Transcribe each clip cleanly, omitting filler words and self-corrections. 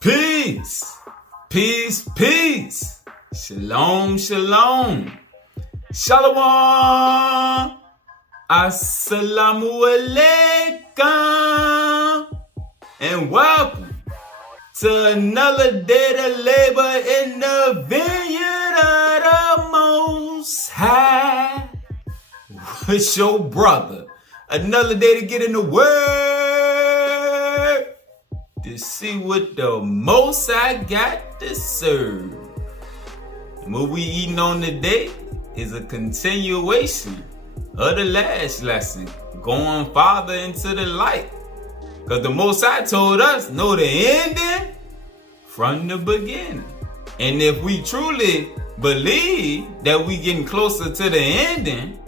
Peace, peace, peace. Shalom, shalom. Shalom. Assalamu alaikum. And welcome to another day to labor in the vineyard of the Most High. It's your brother. Another day to get in the Word to see what the Most I got to serve. And what we eating on today is a continuation of the last lesson, going farther into the light. Because the Most High told us, know the ending from the beginning. And if we truly believe that we getting closer to the ending,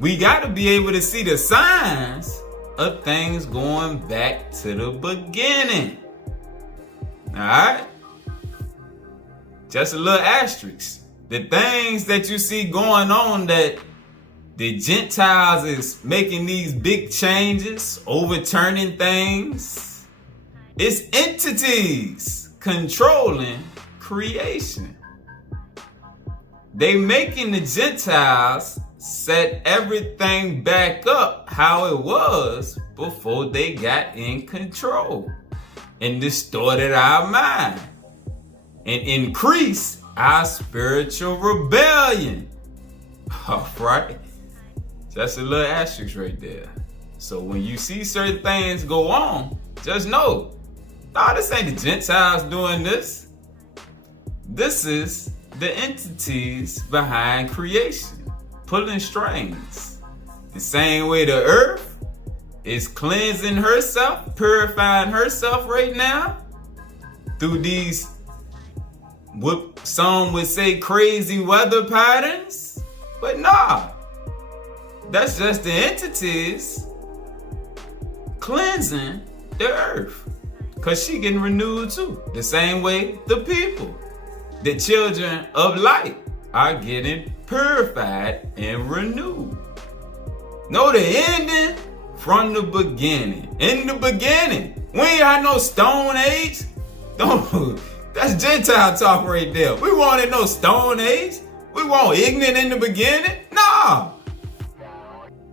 we got to be able to see the signs of things going back to the beginning. Alright? Just a little asterisk. The things that you see going on, that the Gentiles is making these big changes, overturning things, it's entities controlling creation. They making the Gentiles set everything back up how it was before they got in control, and distorted our mind and increased our spiritual rebellion. All right, that's a little asterisk right there. So when you see certain things go on, just know, nah, this ain't the Gentiles doing this. This is the entities behind creation, pulling strings. The same way the earth is cleansing herself, purifying herself right now through these, what some would say, crazy weather patterns. But nah, that's just the entities cleansing the earth, because she getting renewed too. The same way the people, the children of light, are getting purified and renewed. Know the ending from the beginning. In the beginning, we ain't had no Stone Age. That's Gentile talk right there. We wanted no Stone Age. We want ignorant in the beginning. Nah.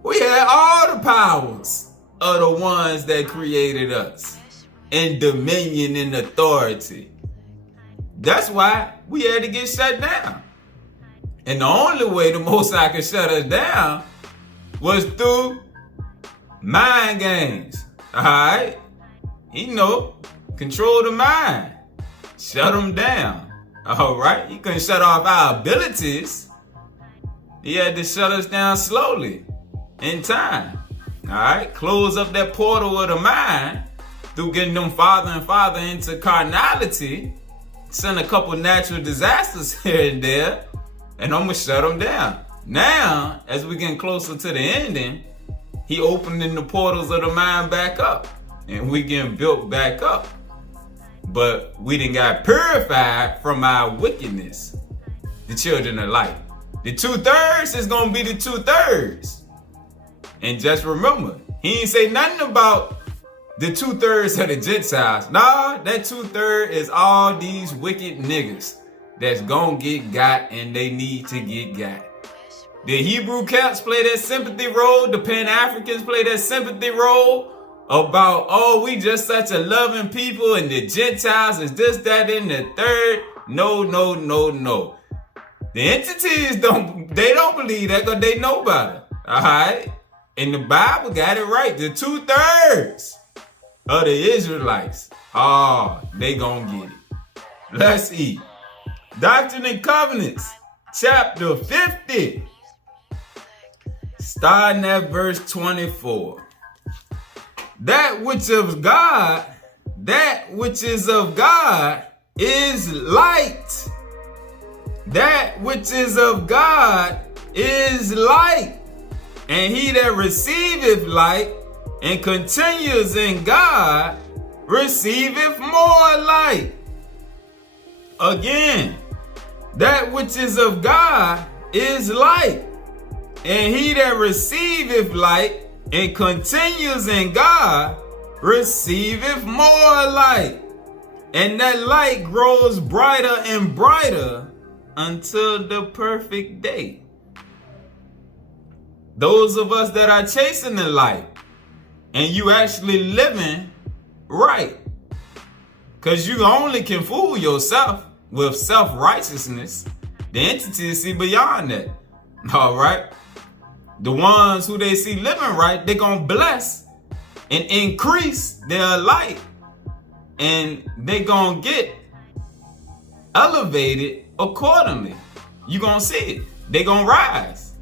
We had all the powers of the ones that created us, and dominion and authority. That's why we had to get shut down. And the only way the Most High could shut us down was through mind games. Alright? Control the mind. Shut them down. Alright? He couldn't shut off our abilities. He had to shut us down slowly, in time. Alright? Close up that portal of the mind through getting them farther and farther into carnality. Send a couple natural disasters here and there, and I'm gonna shut them down. Now, as we getting closer to the ending, he opening the portals of the mind back up, and we getting built back up. But we done got purified from our wickedness, the children of light. The 2/3 is gonna be the 2/3. And just remember, he ain't say nothing about the 2/3 of the Gentiles. Nah, that 2/3 is all these wicked niggas that's gonna get got, and they need to get got. The Hebrew cats play that sympathy role. The Pan-Africans play that sympathy role about, oh, we just such a loving people, and the Gentiles is this, that, and the third. No, no, no, no. The entities don't believe that, because they know better. All right? And the Bible got it right. The 2/3 of the Israelites, they gonna get it. Let's eat. Doctrine and Covenants, chapter 50, starting at verse 24. That which is of God is light. That which is of God is light. And he that receiveth light and continues in God receiveth more light. Again, that which is of God is light, and he that receiveth light and continues in God receiveth more light. And that light grows brighter and brighter until the perfect day. Those of us that are chasing the light and you actually living right, because you only can fool yourself with self-righteousness. The entities see beyond that. All right? The ones who they see living right, they're going to bless and increase their light. And they're going to get elevated accordingly. You're going to see it. They're going to rise.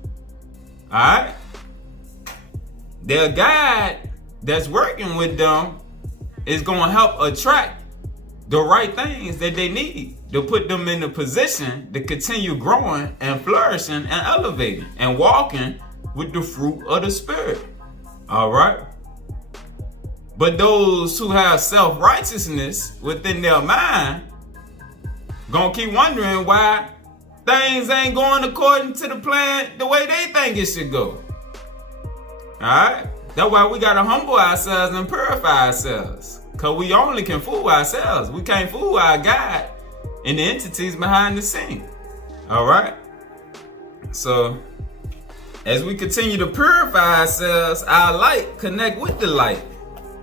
All right? Their guide that's working with them is going to help attract the right things that they need to put them in a position to continue growing and flourishing and elevating and walking with the fruit of the Spirit. All right? But those who have self-righteousness within their mind gonna keep wondering why things ain't going according to the plan the way they think it should go. Alright? That's why we gotta humble ourselves and purify ourselves. Because we only can fool ourselves. We can't fool our God and the entities behind the scene. Alright? So, as we continue to purify ourselves, our light connect with the light.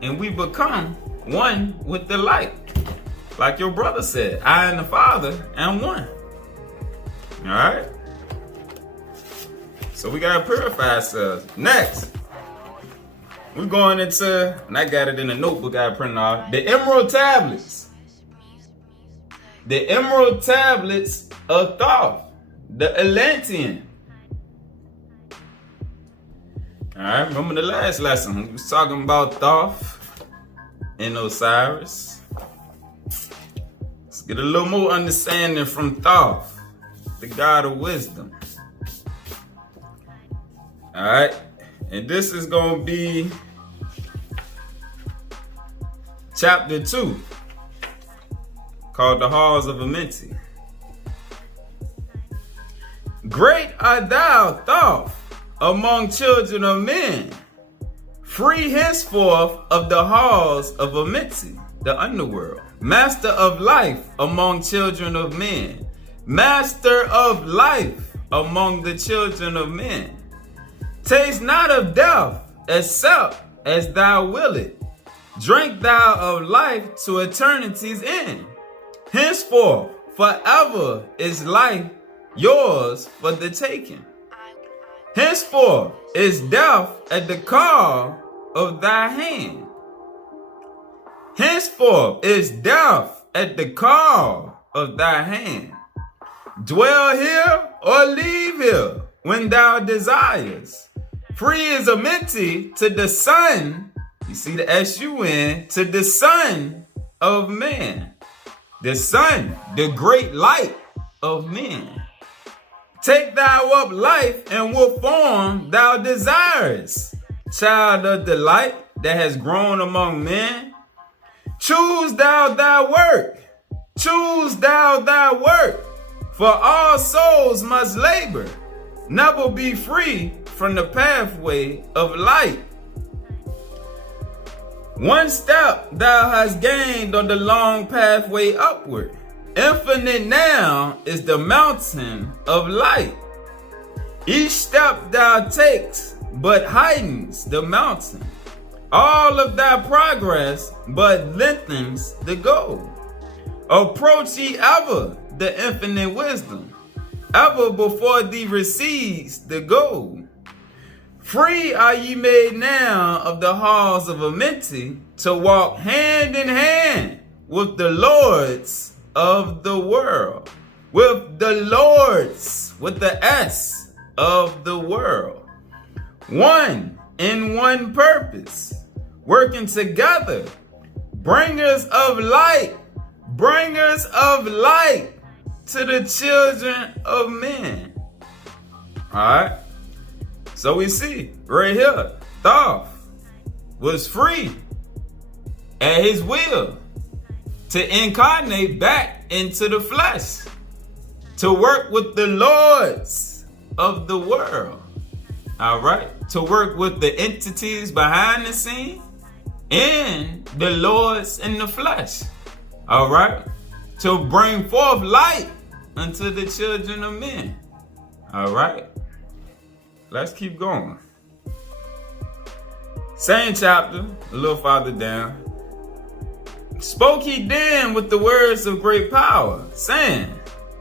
And we become one with the light. Like your brother said, I and the Father am one. Alright? So we gotta purify ourselves. Next, we're going into, and I got it in a notebook I printed off, the emerald tablets. The emerald tablets of Thoth, the Atlantean. Alright, remember the last lesson? We was talking about Thoth and Osiris. Let's get a little more understanding from Thoth, the god of wisdom. Alright, and this is going to be chapter 2, called the Halls of Amenti. Great art thou, Thoth, among children of men, free henceforth of the halls of Amenti, the underworld. Master of life among children of men, master of life among the children of men. Taste not of death, except as thou wilt it. Drink thou of life to eternity's end. Henceforth, forever is life yours for the taking. Henceforth is death at the call of thy hand. Henceforth is death at the call of thy hand. Dwell here or leave here when thou desires. Free is Amenti to the Son, you see the S-U-N, to the Son of man. The Son, the great light of men. Take thou up life and what form thou desirest. Child of the light that has grown among men. Choose thou thy work. Choose thou thy work. For all souls must labor. Never be free from the pathway of light. One step thou hast gained on the long pathway upward. Infinite now is the mountain of light. Each step thou takes but heightens the mountain. All of thy progress but lengthens the goal. Approach ye ever the infinite wisdom. Ever before thee recedes the goal. Free are ye made now of the halls of Amenti to walk hand in hand with the lords of the world. With the lords, with the S of the world. One in one purpose. Working together. Bringers of light. Bringers of light to the children of men. Alright. So we see right here, Thoth was free at his will to incarnate back into the flesh, to work with the lords of the world. All right, to work with the entities behind the scene and the lords in the flesh. All right? To bring forth light unto the children of men. All right? Let's keep going. Same chapter, a little farther down. Spoke he then with the words of great power, saying,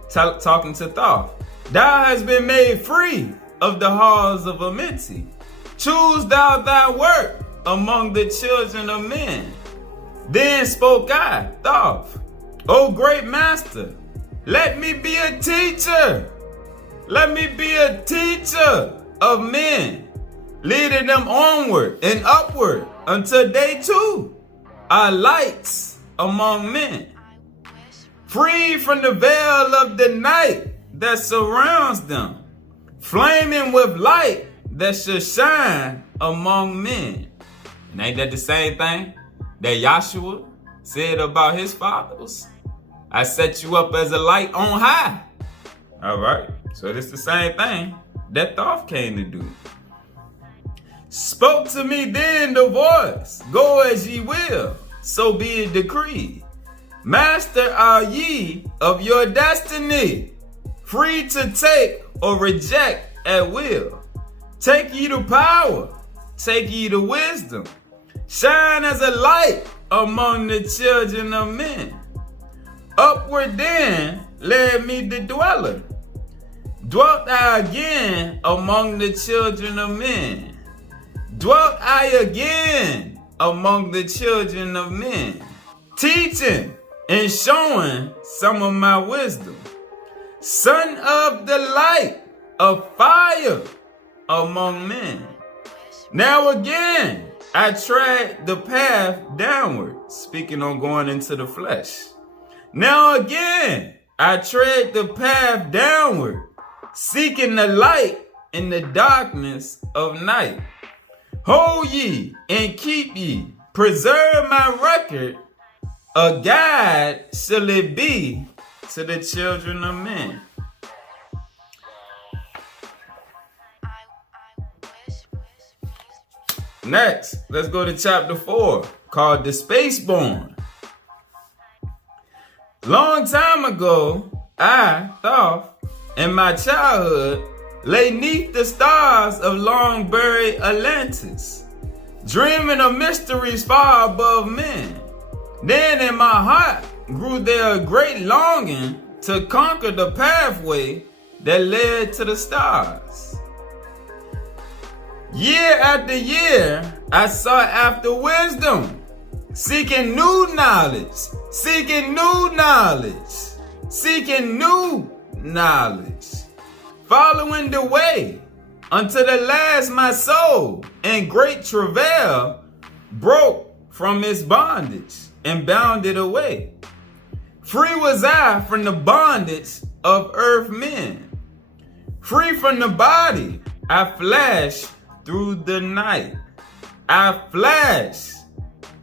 talking to Thoth, thou hast been made free of the halls of Amenti. Choose thou thy work among the children of men. Then spoke I, Thoth, O great master, let me be a teacher. Let me be a teacher of men, leading them onward and upward until they too are lights among men. Free from the veil of the night that surrounds them, flaming with light that should shine among men. And ain't that the same thing that Yahshua said about his fathers? I set you up as a light on high. All right, so it's the same thing that Thoth came to do. Spoke to me then the voice, go as ye will, so be it decreed. Master are ye of your destiny, free to take or reject at will. Take ye the power, take ye the wisdom, shine as a light among the children of men. Upward then led me the dweller. Dwelt I again among the children of men. Dwelt I again among the children of men, teaching and showing some of my wisdom. Son of the light of fire among men. Now again I tread the path downward, speaking on going into the flesh. Now again I tread the path downward, seeking the light in the darkness of night. Hold ye and keep ye, preserve my record, a guide shall it be to the children of men. Next, let's go to chapter 4, called the Spaceborn. Long time ago, I, Thoth, in my childhood, lay neath the stars of long-buried Atlantis, dreaming of mysteries far above men. Then in my heart grew there a great longing to conquer the pathway that led to the stars. Year after year, I sought after wisdom, seeking new knowledge, seeking new knowledge, seeking new knowledge, following the way, until the last my soul in great travail broke from its bondage and bounded away. Free was I from the bondage of earth men. Free from the body, I flashed through the night. I flashed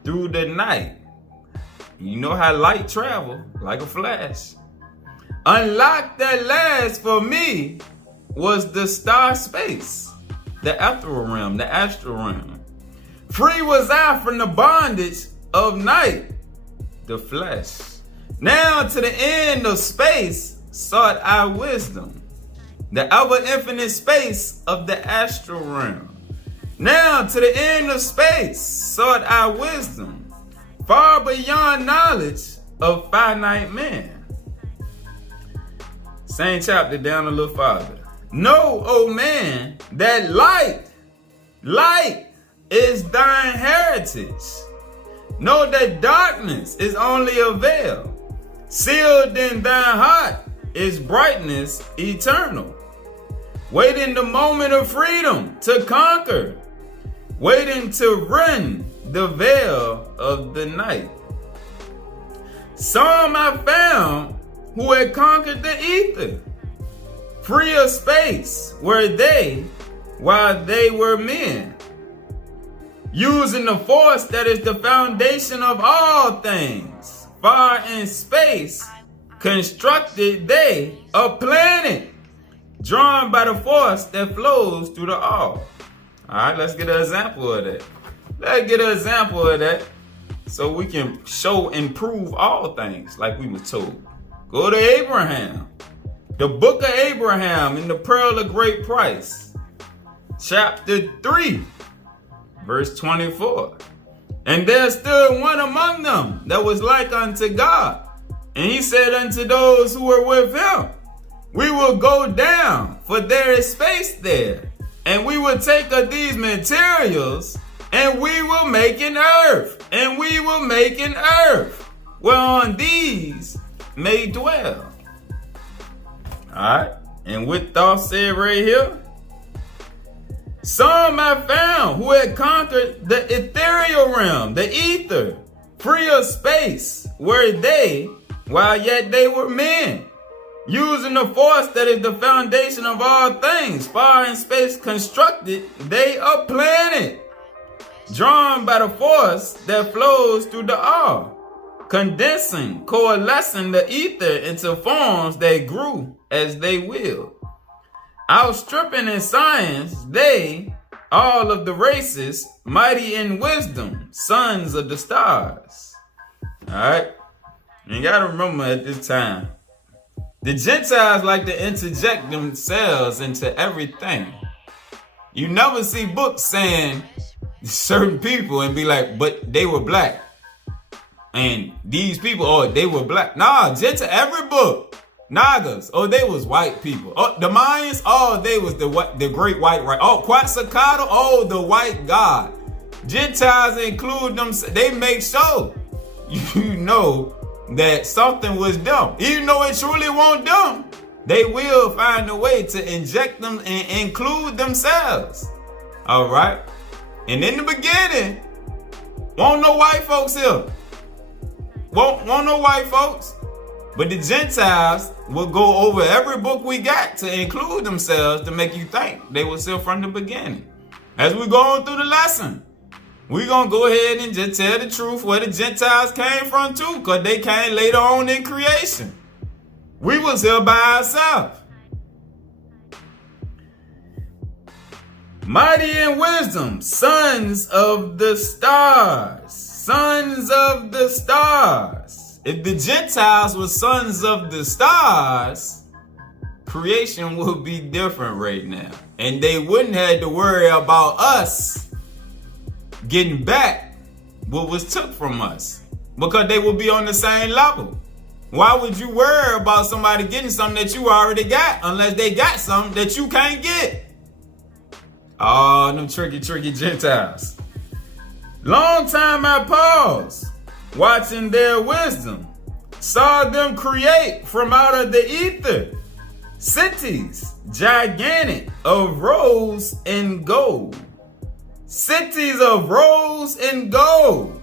through the night. You know how light travel, like a flash. Unlocked at last for me was the star space, the ethereal realm, the astral realm. Free was I from the bondage of night, the flesh. Now to the end of space sought I wisdom, the ever infinite space of the astral realm. Now to the end of space sought I wisdom, far beyond knowledge of finite man. Same chapter down a little farther. Know, O man, that light is thine heritage. Know that darkness is only a veil. Sealed in thine heart is brightness eternal. Waiting the moment of freedom to conquer. Waiting to rend the veil of the night. Some I found who had conquered the ether. Free of space were they while they were men. Using the force that is the foundation of all things. Far in space, constructed they a planet, drawn by the force that flows through the all. All right, let's get an example of that. so we can show and prove all things like we were told. Go to Abraham. The book of Abraham in the Pearl of Great Price. Chapter 3, verse 24. And there stood one among them that was like unto God. And he said unto those who were with him, we will go down, for there is space there. And we will take of these materials, and we will make an earth. And we will make an earth, whereon these may dwell. Alright, and with thoughts said right here, some I found who had conquered the ethereal realm, the ether, free of space, were they, while yet they were men, using the force that is the foundation of all things, far in space constructed, they a planet, drawn by the force that flows through the all, condensing, coalescing the ether into forms that grew as they willed. Outstripping in science, they, all of the races, mighty in wisdom, sons of the stars. Alright? You gotta remember at this time, the Gentiles like to interject themselves into everything. You never see books saying certain people and be like, but they were black. And these people, oh, they were black. Nah, Gentile, every book. Nagas, oh, they was white people. Oh, the Mayans, oh, they was the great white right. Oh, Quetzalcoatl, oh, the white god. Gentiles include them. They make sure you know that something was dumb. Even though it truly won't dumb, they will find a way to inject them and include themselves. All right. And in the beginning, won't no white folks here. Won't no white folks. But the Gentiles will go over every book we got to include themselves to make you think they were still from the beginning. As we're going through the lesson, we're going to go ahead and just tell the truth where the Gentiles came from too, because they came later on in creation. We was here by ourselves. Mighty in wisdom, sons of the stars. Sons of the stars. If the Gentiles were sons of the stars, creation would be different right now. And they wouldn't have to worry about us getting back what was took from us, because they would be on the same level. Why would you worry about somebody getting something that you already got unless they got something that you can't get? Oh, them tricky Gentiles. Long time I paused, watching their wisdom, saw them create from out of the ether cities gigantic of rose and gold. Cities of rose and gold.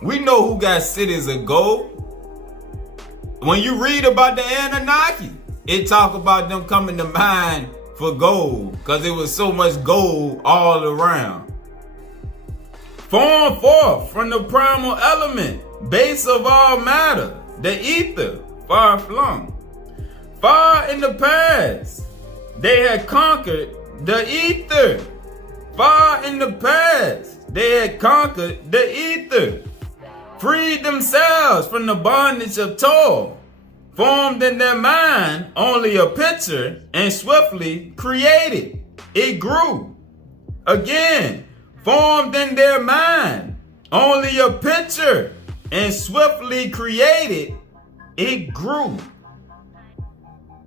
We know who got cities of gold. When you read about the Anunnaki, it talk about them coming to mine for gold because there was so much gold all around. Formed forth from the primal element, base of all matter, the ether, far flung. Far in the past, they had conquered the ether. Far in the past, they had conquered the ether. Freed themselves from the bondage of toil. Formed in their mind only a picture and swiftly created. It grew. Again, formed in their mind only a picture and swiftly created. It grew.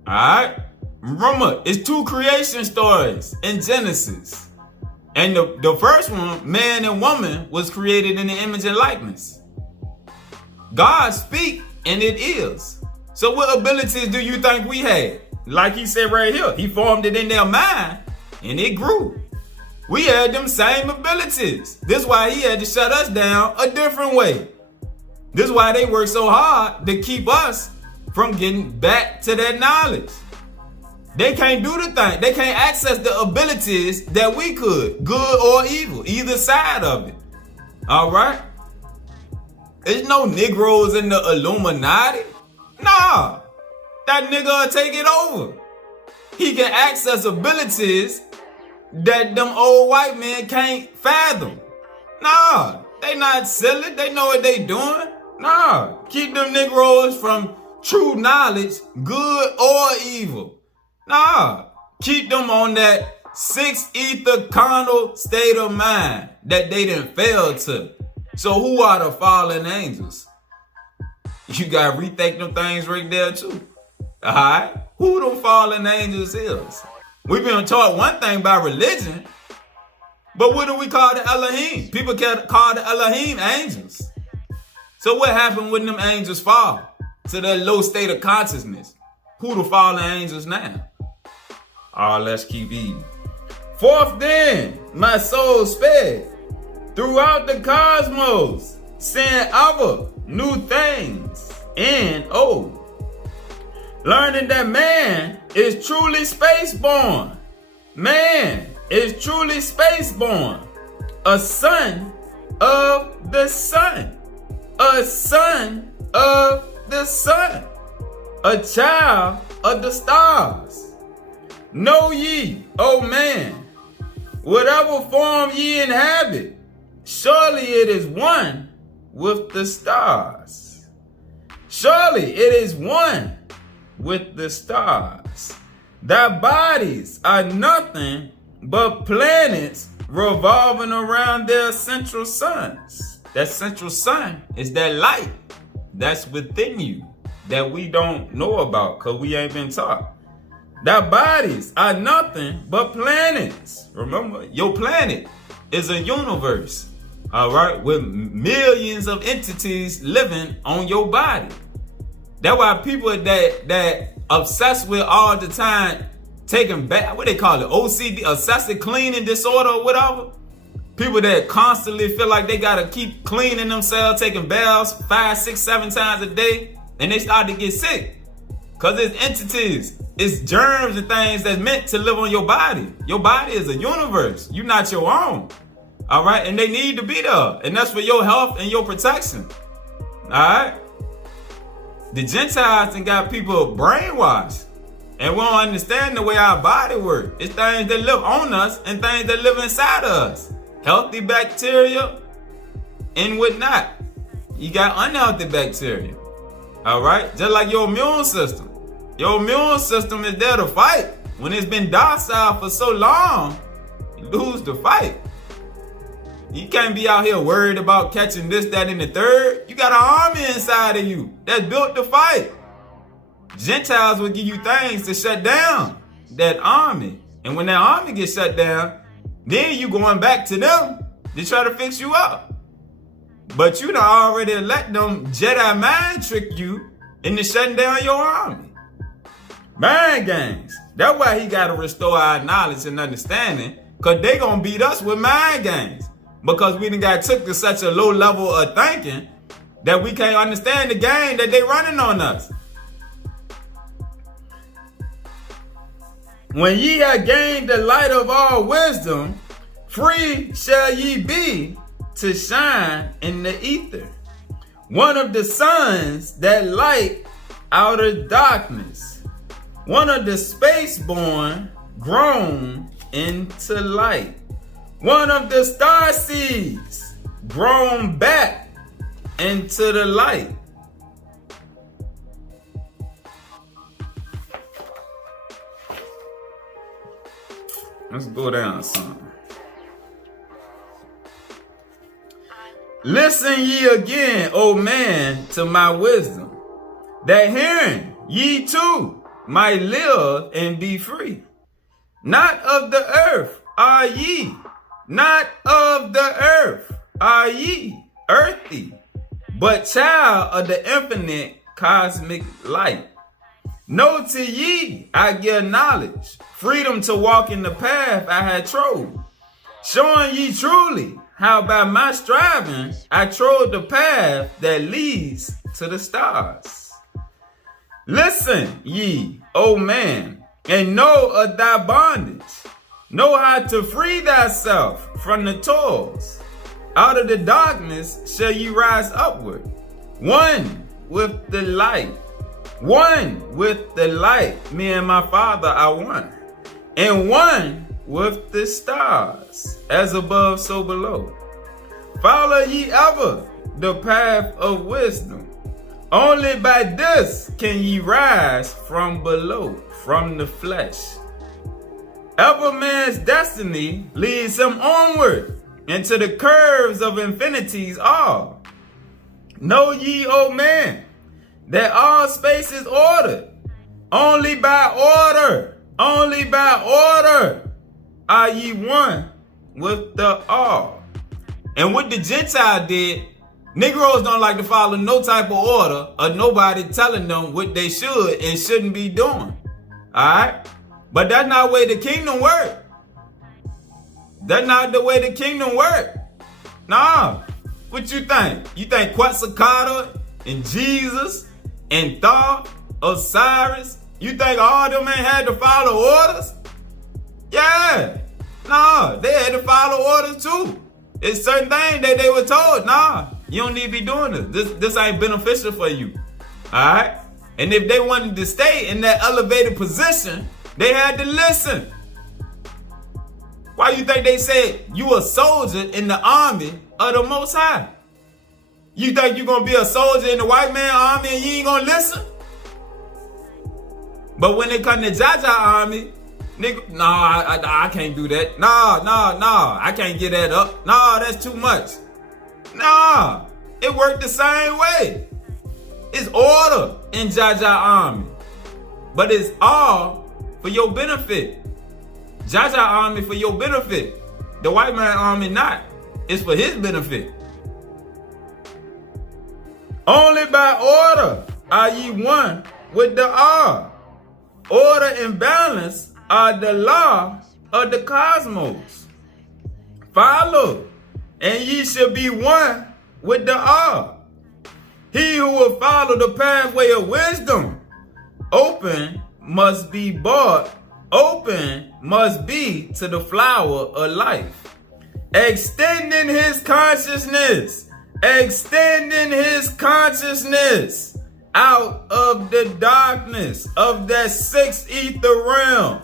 Alright? Remember, it's two creation stories in Genesis. And the first one, man and woman, was created in the image and likeness. God speak and it is. So what abilities do you think we had? Like he said right here, he formed it in their mind and it grew. We had them same abilities. This is why he had to shut us down a different way. This is why they work so hard to keep us from getting back to that knowledge. They can't do the thing. They can't access the abilities that we could, good or evil, either side of it. All right? There's no Negroes in the Illuminati. Nah, that nigga will take it over. He can access abilities that them old white men can't fathom. Nah, They not silly. They know what they doing. Nah, keep them Negroes from true knowledge, good or evil. Nah, keep them on that sixth ether carnal state of mind that they didn't fail to. So who are the fallen angels? You got to rethink them things right there too. All right? Who them fallen angels is? We've been taught one thing by religion, but what do we call the Elohim? People call the Elohim angels. So what happened when them angels fall to that low state of consciousness? Who the fallen angels now? Oh, let's keep eating. Fourth then, my soul sped throughout the cosmos, seeing ever new things and old. Learning that man is truly spaceborn. Man is truly spaceborn. A son of the sun. A son of the sun. A child of the stars. Know ye, O man, whatever form ye inhabit, surely it is one with the stars. Surely it is one with the stars. Thy bodies are nothing but planets revolving around their central suns. That central sun is that light that's within you that we don't know about because we ain't been taught. Thy bodies are nothing but planets. Remember, your planet is a universe, all right, with millions of entities living on your body. That's why people that obsessed with all the time taking bath, what they call it, OCD, obsessive cleaning disorder or whatever. People that constantly feel like they gotta keep cleaning themselves, taking baths 5, 6, 7 times a day, and they start to get sick. Cause it's entities, it's germs and things that's meant to live on your body. Your body is a universe. You're not your own. All right, and they need to be there, and that's for your health and your protection. All right. The Gentiles and got people brainwashed, and we don't understand the way our body works. It's things that live on us and things that live inside of us. Healthy bacteria and whatnot. You got unhealthy bacteria. All right? Just like your immune system. Your immune system is there to fight. When it's been docile for so long, you lose the fight. You can't be out here worried about catching this, that, and the third. You got an army inside of you that's built to fight. Gentiles will give you things to shut down that army. And when that army gets shut down, then you going back to them to try to fix you up. But you done already let them Jedi mind trick you into shutting down your army. Mind games. That's why he got to restore our knowledge and understanding, because they going to beat us with mind games. Because we done got took to such a low level of thinking that we can't understand the game that they running on us. When ye have gained the light of all wisdom, free shall ye be to shine in the ether. One of the sons that light out of darkness. One of the spaceborn grown into light. One of the star seeds grown back into the light. Let's go down some. Listen ye again, O man, to my wisdom, that hearing ye too might live and be free. Not of the earth are ye, not of the earth are ye, earthy, but child of the infinite cosmic light. Know to ye I give knowledge, freedom to walk in the path I had trod, showing ye truly how by my striving I trod the path that leads to the stars. Listen ye, O man, and know of thy bondage. Know how to free thyself from the toils. Out of the darkness shall ye rise upward, one with the light. One with the light, me and my Father are one. And one with the stars, as above so below. follow ye ever the path of wisdom. Only by this can ye rise from below, from the flesh. Every man's destiny leads him onward into the curves of infinities all. Know ye, O man, that all space is ordered. Only by order are ye one with the all. And what the Gentile did, Negroes don't like to follow no type of order or nobody telling them what they should and shouldn't be doing. Alright? But that's not the way the kingdom works. That's not the way the kingdom works. Nah. What you think? You think Quetzalcoatl and Jesus and Doctrine of Osiris, you think all them ain't had to follow orders? Yeah. Nah, they had to follow orders too. It's certain things that they were told, nah, you don't need to be doing this. This ain't beneficial for you. Alright? And if they wanted to stay in that elevated position, they had to listen. Why you think they said you a soldier in the army of the Most High? You think you gonna be a soldier in the white man army and you ain't gonna listen? But when it come to Jaja army, nigga, nah, I can't do that. Nah, I can't get that up. Nah, that's too much. Nah, it worked the same way. It's order in Jaja army, but it's all for your benefit. Jaja army for your benefit. The white man army not. It's for his benefit. Only by order are ye one with the all. Order and balance are the law of the cosmos. Follow, and ye shall be one with the all. He who will follow the pathway of wisdom, open must be bought, open must be to the flower of life. Extending his consciousness out of the darkness of that sixth ether realm.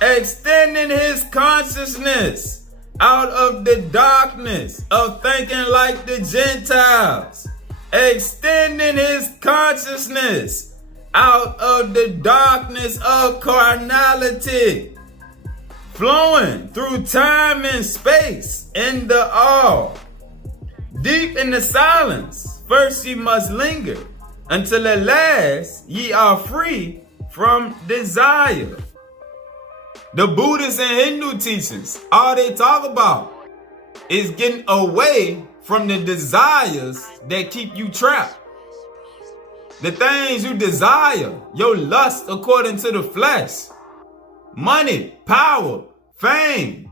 Extending his consciousness out of the darkness of thinking like the Gentiles. Extending his consciousness out of the darkness of carnality. Flowing through time and space in the all. Deep in the silence, first ye must linger, until at last ye are free from desire. The Buddhist and Hindu teachings, all they talk about is getting away from the desires that keep you trapped. The things you desire, your lust according to the flesh, money, power, fame,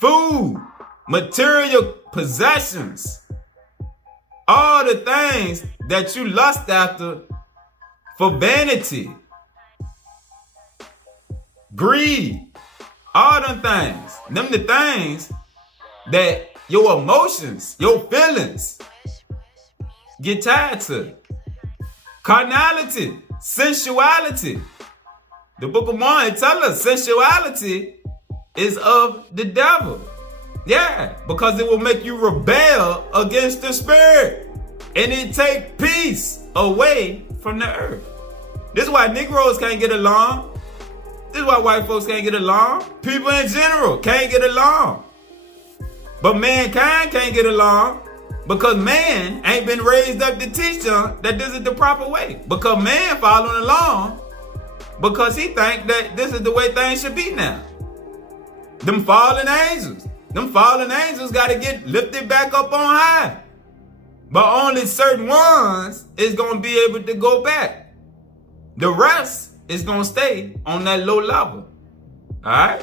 food, material possessions, all the things that you lust after for vanity, greed, all them things. Them the things that your emotions, your feelings get tied to. Carnality, sensuality. The Book of Mormon tells us sensuality is of the devil. Yeah, because it will make you rebel against the spirit. And it take peace away from the earth. This is why Negroes can't get along. This is why white folks can't get along. People in general can't get along. But mankind can't get along because man ain't been raised up to teach them that this is the proper way. Because man following along because he think that this is the way things should be now. Them fallen angels got to get lifted back up on high. But only certain ones is going to be able to go back. The rest is going to stay on that low level. Alright?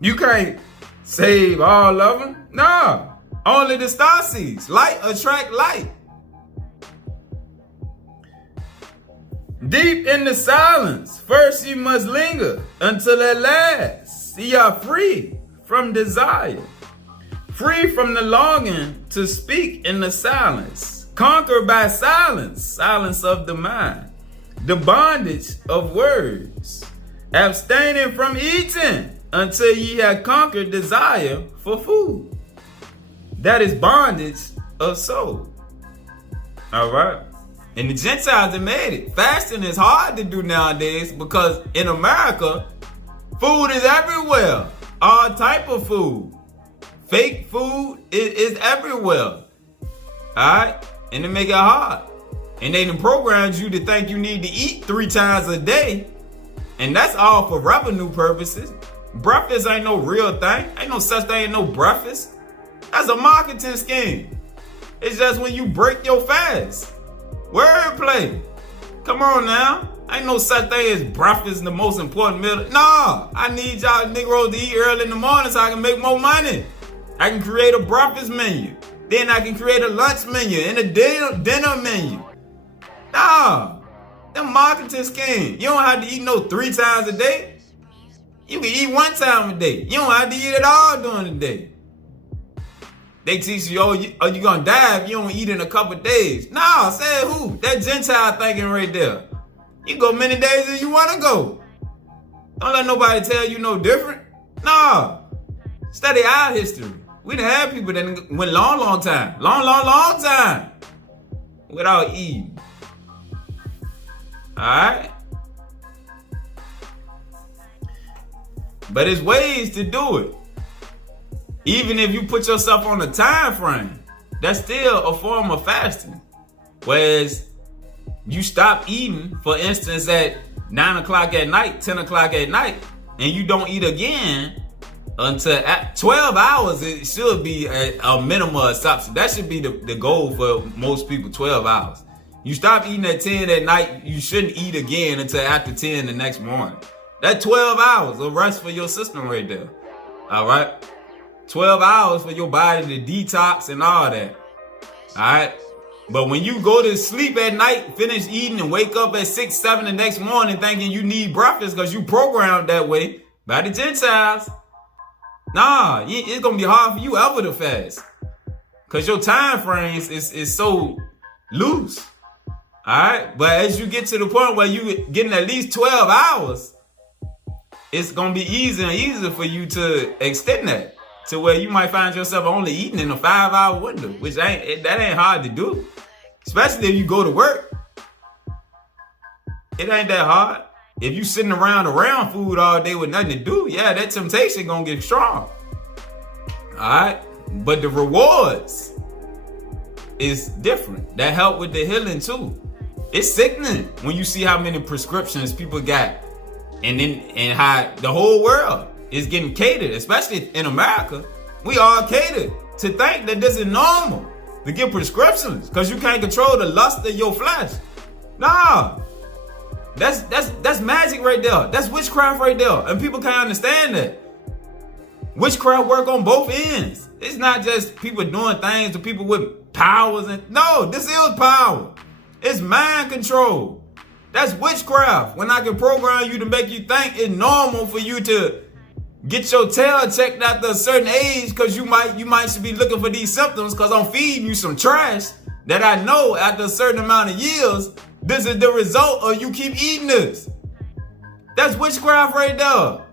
You can't save all of them. No. Only the star seeds. Light attract light. Deep in the silence, first you must linger until at last ye are free from desire. Free from the longing to speak in the silence. Conquered by silence, silence of the mind. The bondage of words. Abstaining from eating until ye have conquered desire for food. That is bondage of soul. All right. And the Gentiles have made it. Fasting is hard to do nowadays because in America, food is everywhere. All type of food. Fake food is everywhere. Alright? And they make it hard. And they done programmed you to think you need to eat 3 times a day. And that's all for revenue purposes. Breakfast ain't no real thing. Ain't no such thing as no breakfast. That's a marketing scheme. It's just when you break your fast. Wordplay. Come on now. Ain't no such thing as breakfast the most important meal. No, I need y'all Negroes to eat early in the morning so I can make more money. I can create a breakfast menu. Then I can create a lunch menu and a dinner menu. No, them marketing scheme. You don't have to eat no 3 times a day. You can eat 1 time a day. You don't have to eat it all during the day. They teach you, oh, you gonna die if you don't eat in a couple days. No, say who? That Gentile thinking right there. You go many days as you want to go. Don't let nobody tell you no different. No. Study our history. We done had people that went long time. Long time. Without eating. Alright? But there's ways to do it. Even if you put yourself on a time frame, that's still a form of fasting. Whereas you stop eating, for instance, at 9 o'clock at night, 10 o'clock at night, and you don't eat again until at 12 hours, it should be a minimum of substance. That should be the goal for most people, 12 hours. You stop eating at 10 at night, you shouldn't eat again until after 10 the next morning. That's 12 hours of rest for your system right there. All right? 12 hours for your body to detox and all that. All right? But when you go to sleep at night, finish eating, and wake up at 6, 7 the next morning thinking you need breakfast because you programmed that way by the Gentiles, nah, it's going to be hard for you ever to fast. Because your time frames is so loose. All right? But as you get to the point where you getting at least 12 hours, it's going to be easier and easier for you to extend that to where you might find yourself only eating in a 5-hour window, which ain't hard to do. Especially if you go to work. It ain't that hard. If you sitting around food all day with nothing to do, yeah, that temptation gonna get strong. Alright? But the rewards is different. That help with the healing too. It's sickening when you see how many prescriptions people got. And how the whole world is getting catered, especially in America. We all catered to think that this is normal. To get prescriptions, because you can't control the lust of your flesh. Nah. That's magic right there. That's witchcraft right there. And people can't understand that. Witchcraft work on both ends. It's not just people doing things to people with powers. No, this is power. It's mind control. That's witchcraft. When I can program you to make you think it's normal for you to get your tail checked after a certain age because you might should be looking for these symptoms because I'm feeding you some trash that I know after a certain amount of years, this is the result of you keep eating this. That's witchcraft right there.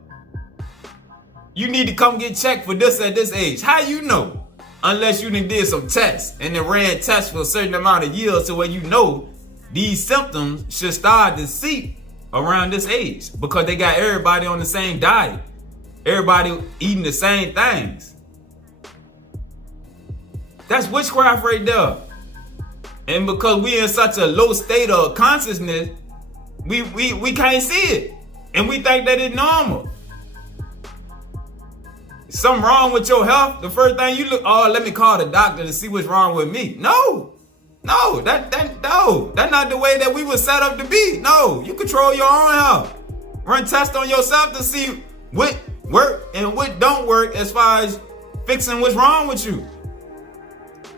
You need to come get checked for this at this age. How you know? Unless you done did some tests and then ran tests for a certain amount of years to where you know these symptoms should start to seep around this age because they got everybody on the same diet. Everybody eating the same things. That's witchcraft right there. And because we in such a low state of consciousness, we can't see it. And we think that it's normal. Something wrong with your health, the first thing you look, oh, let me call the doctor to see what's wrong with me. No, that's not the way that we were set up to be. No, you control your own health. Run tests on yourself to see what work and what don't work as far as fixing what's wrong with you.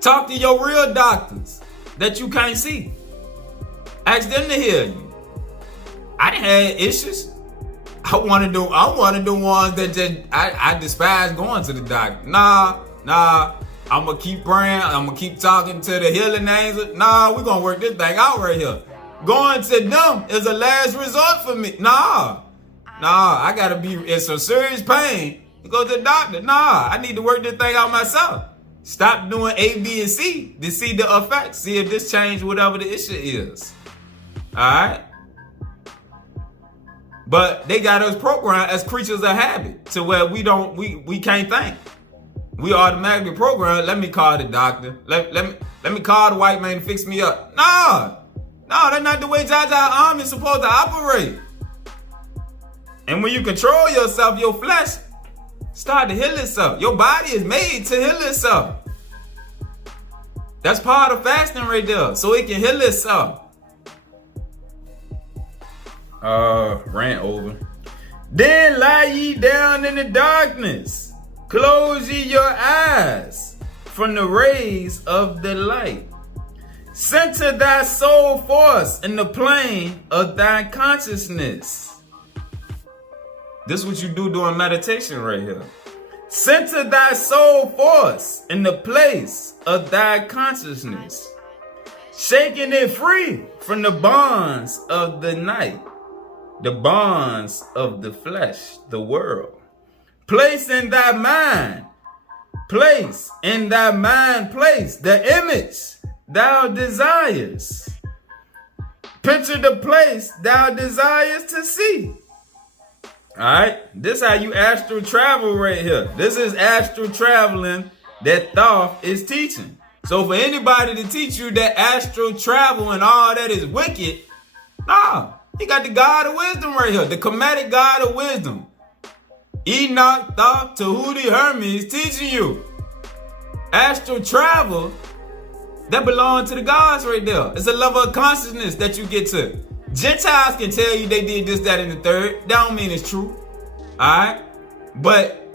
Talk to your real doctors that you can't see. Ask them to heal you. I done had issues. I wanted the ones that just I despise going to the doctor. Nah, I'm gonna keep praying. I'm gonna keep talking to the healing angels. Nah, we're gonna work this thing out right here. Going to them is a last resort for me. Nah, Nah, I gotta be in some serious pain to go to the doctor. Nah, I need to work this thing out myself. Stop doing A, B, and C to see the effects. See if this change whatever the issue is. Alright? But they got us programmed as creatures of habit to where we can't think. We automatically programmed, let me call the doctor. Let me call the white man to fix me up. No, that's not the way gentile army is supposed to operate. And when you control yourself, your flesh start to heal itself. Your body is made to heal itself. That's part of fasting right there, so it can heal itself. Rant over. Then lie ye down in the darkness. Close ye your eyes from the rays of the light. Center thy soul force in the plane of thy consciousness. This is what you do during meditation right here. Center thy soul force in the place of thy consciousness. Shaking it free from the bonds of the night. The bonds of the flesh, the world. Place in thy mind the image thou desires. Picture the place thou desires to see. Alright, this is how you astral travel right here. This is astral traveling that Thoth is teaching. So for anybody to teach you that astral travel and all that is wicked, nah. He got the God of wisdom right here, the Kemetic God of wisdom. Enoch, Thoth, Tahuti, Hermes teaching you. Astral travel, that belongs to the gods right there. It's a level of consciousness that you get to. Gentiles can tell you they did this, that, and the third. That don't mean it's true. Alright? But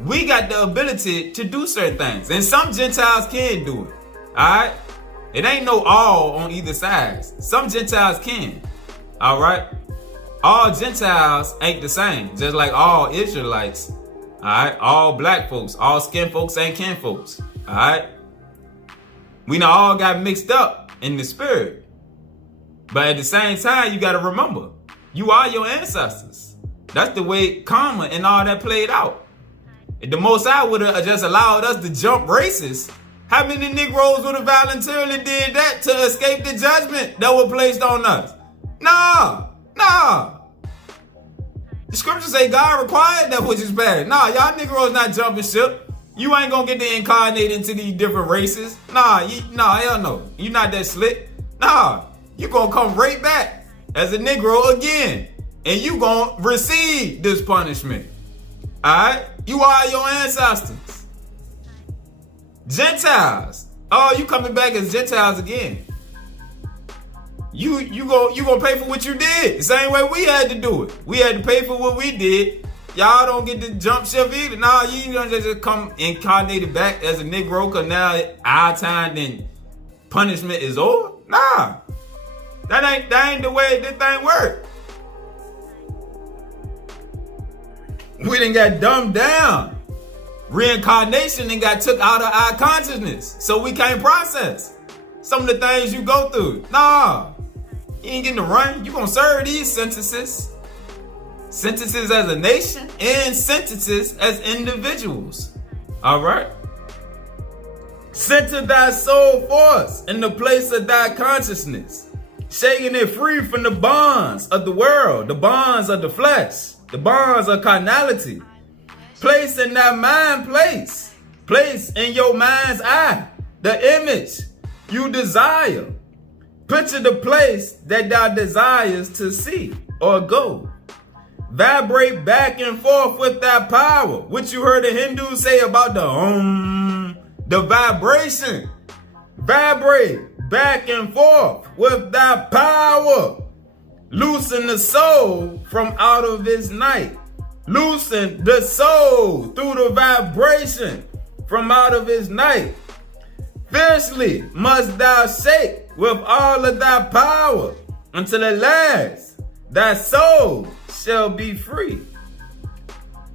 we got the ability to do certain things. And some Gentiles can do it. Alright? It ain't no all on either side. Some Gentiles can. Alright? All Gentiles ain't the same. Just like all Israelites. Alright? All black folks. All skin folks ain't kin folks. Alright? We done all got mixed up in the spirit. But at the same time, you got to remember, you are your ancestors. That's the way karma and all that played out. If the Most High would have just allowed us to jump races, how many Negroes would have voluntarily did that to escape the judgment that was placed on us? Nah. The scriptures say God required that which is bad. Nah, y'all Negroes not jumping ship. You ain't gonna get to incarnate into these different races. Hell no. You not that slick. Nah, you gonna come right back as a Negro again. And you gonna receive this punishment. Alright? You are your ancestors. Gentiles. Oh, you coming back as Gentiles again. You gonna pay for what you did. The same way we had to do it. We had to pay for what we did. Y'all don't get to jump ship either. Nah, you ain't gonna just come incarnated back as a Negro because now our time then punishment is over. Nah. That ain't the way this thing work. We done got dumbed down. Reincarnation and got took out of our consciousness. So we can't process some of the things you go through. Nah. You ain't getting to run. You gonna serve these sentences. Sentences as a nation and sentences as individuals. Alright? Center thy soul force in the place of thy consciousness. Shaking it free from the bonds of the world, the bonds of the flesh, the bonds of carnality. Place in thy mind place. Place in your mind's eye the image you desire. Picture the place that thou desires to see or go. Vibrate back and forth with that power, which you heard the Hindus say about the vibration. Vibrate back and forth with that power. Loosen the soul from out of its night. Loosen the soul through the vibration from out of its night. Fiercely must thou shake with all of thy power until at last thy soul shall be free.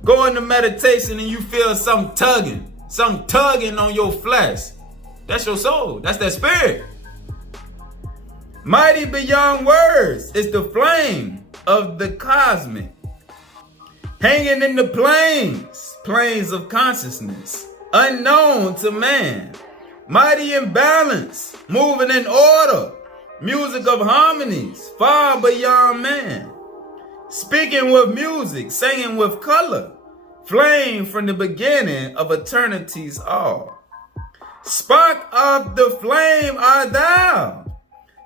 Go into meditation and you feel some tugging on your flesh. That's your soul. That's that spirit. Mighty beyond words is the flame of the cosmic. hanging in the planes of consciousness, unknown to man, mighty in balance, moving in order, music of harmonies, far beyond man, speaking with music, singing with color, flame from the beginning of eternity's all. Spark of the flame art thou.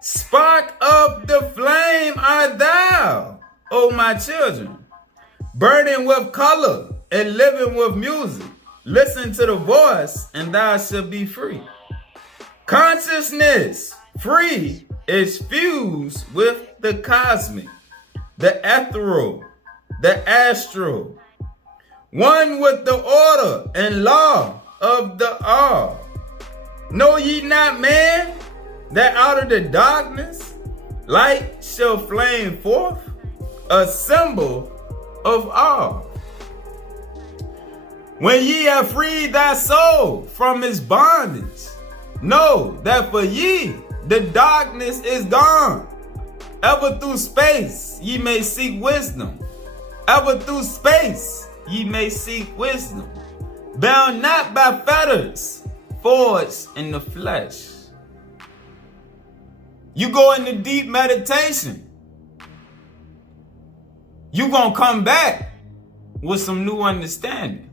Spark of the flame art thou, O my children. Burning with color and living with music. Listen to the voice and thou shalt be free. Consciousness free is fused with the cosmic, the ethereal, the astral. One with the order and law of the all. Know ye not, man, that out of the darkness light shall flame forth, a symbol of all. When ye have freed thy soul from its bondage, know that for ye the darkness is gone. Ever through space ye may seek wisdom. Ever through space ye may seek wisdom. Bound not by fetters forged in the flesh. You go into deep meditation, you gonna come back with some new understanding.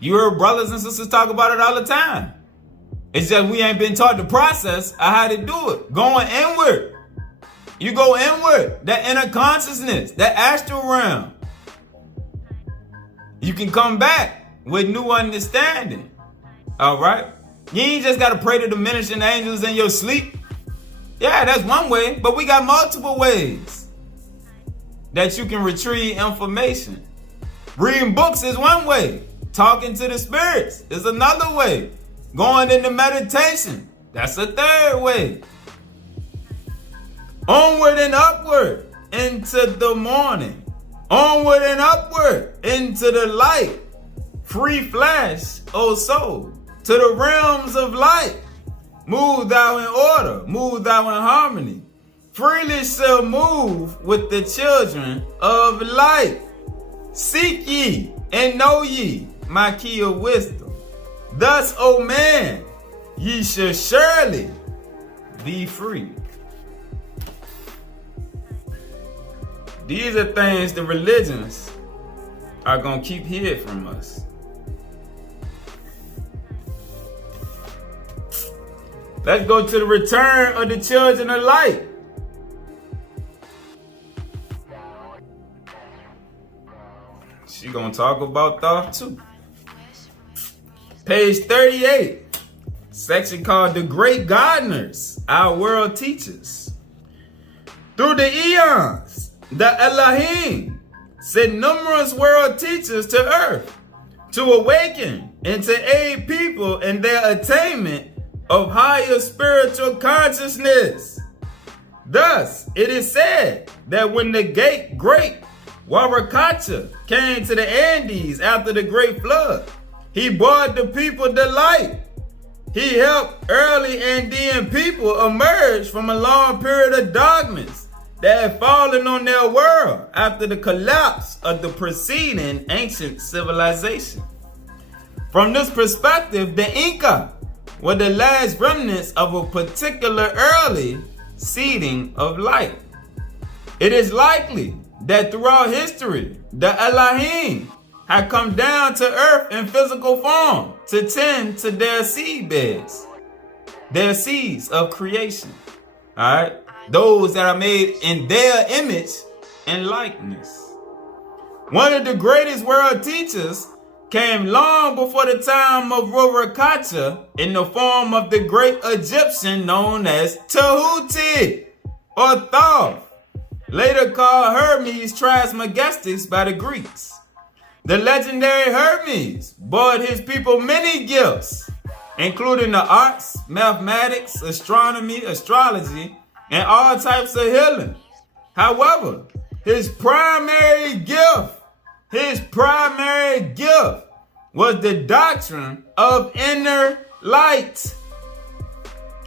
You heard brothers and sisters talk about it all the time. It's just we ain't been taught the process of how to do it. Going inward. You go inward, that inner consciousness, that astral realm. You can come back with new understanding. All right? You ain't just got to pray to the ministering angels in your sleep. Yeah, that's one way, but we got multiple ways that you can retrieve information. Reading books is one way. Talking to the spirits is another way. Going into meditation, that's a third way. Onward and upward into the morning. Onward and upward into the light. Free flash, O soul, to the realms of light. Move thou in order, move thou in harmony. Freely shall move with the children of light. Seek ye and know ye my key of wisdom. Thus, O man, ye shall surely be free. These are things the religions are going to keep hid from us. Let's go to the return of the children of light. She gonna talk about thought too. Page 38, section called The Great Gardeners, Our World Teachers. Through the eons, the Elohim sent numerous world teachers to earth to awaken and to aid people in their attainment of higher spiritual consciousness. Thus, it is said that when the great Warakacha came to the Andes after the great flood, he brought the people the light. He helped early Andean people emerge from a long period of darkness that had fallen on their world after the collapse of the preceding ancient civilization. From this perspective, the Inca were the last remnants of a particular early seeding of light. It is likely that throughout history, the Elohim had come down to earth in physical form to tend to their seed beds, their seeds of creation. All right? Those that are made in their image and likeness. One of the greatest world teachers came long before the time of Warakacha in the form of the great Egyptian known as Tahuti or Thoth, later called Hermes Trismegistus by the Greeks. The legendary Hermes brought his people many gifts, including the arts, mathematics, astronomy, astrology, and all types of healing. However, his primary gift was the doctrine of inner light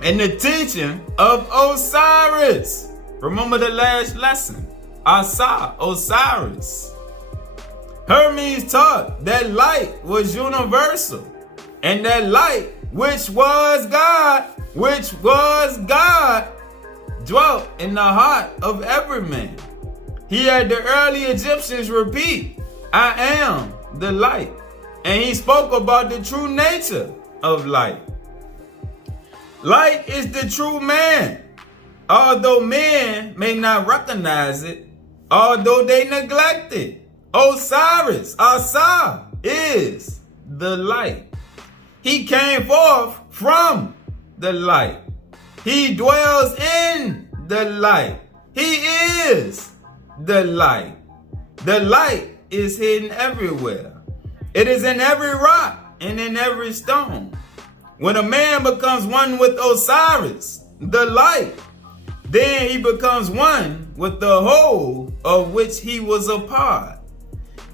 and the teaching of Osiris. Remember the last lesson, Osiris. Hermes taught that light was universal, and that light, which was God, dwelt in the heart of every man. He had the early Egyptians repeat, I am the light. And he spoke about the true nature of light. Light is the true man. Although men may not recognize it, although they neglect it, Osiris, Asa, is the light. He came forth from the light. He dwells in the light. He is the light. The light is hidden everywhere. It is in every rock and in every stone. When a man becomes one with Osiris, the light, then he becomes one with the whole of which he was a part.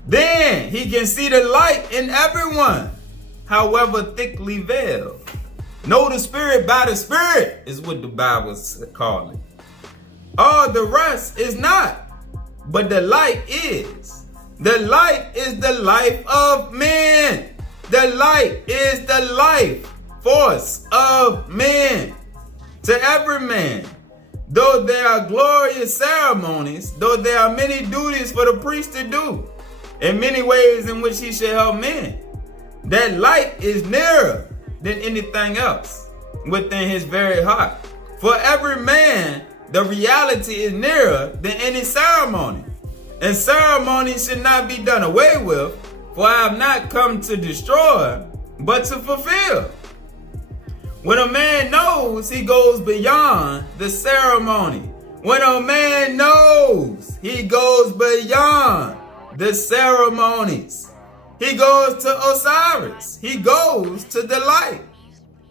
Then he can see the light in everyone, however thickly veiled. Know the spirit by the spirit is what the Bible's calling. All the rest is not, but the light is. The light is the life of men. The light is the life force of men. To every man, though there are glorious ceremonies, though there are many duties for the priest to do, and many ways in which he should help men, that light is nearer than anything else within his very heart. For every man, the reality is nearer than any ceremony. And ceremony should not be done away with, for I have not come to destroy, but to fulfill. When a man knows, he goes beyond the ceremony. When a man knows, he goes beyond the ceremonies. He goes to Osiris. He goes to the light.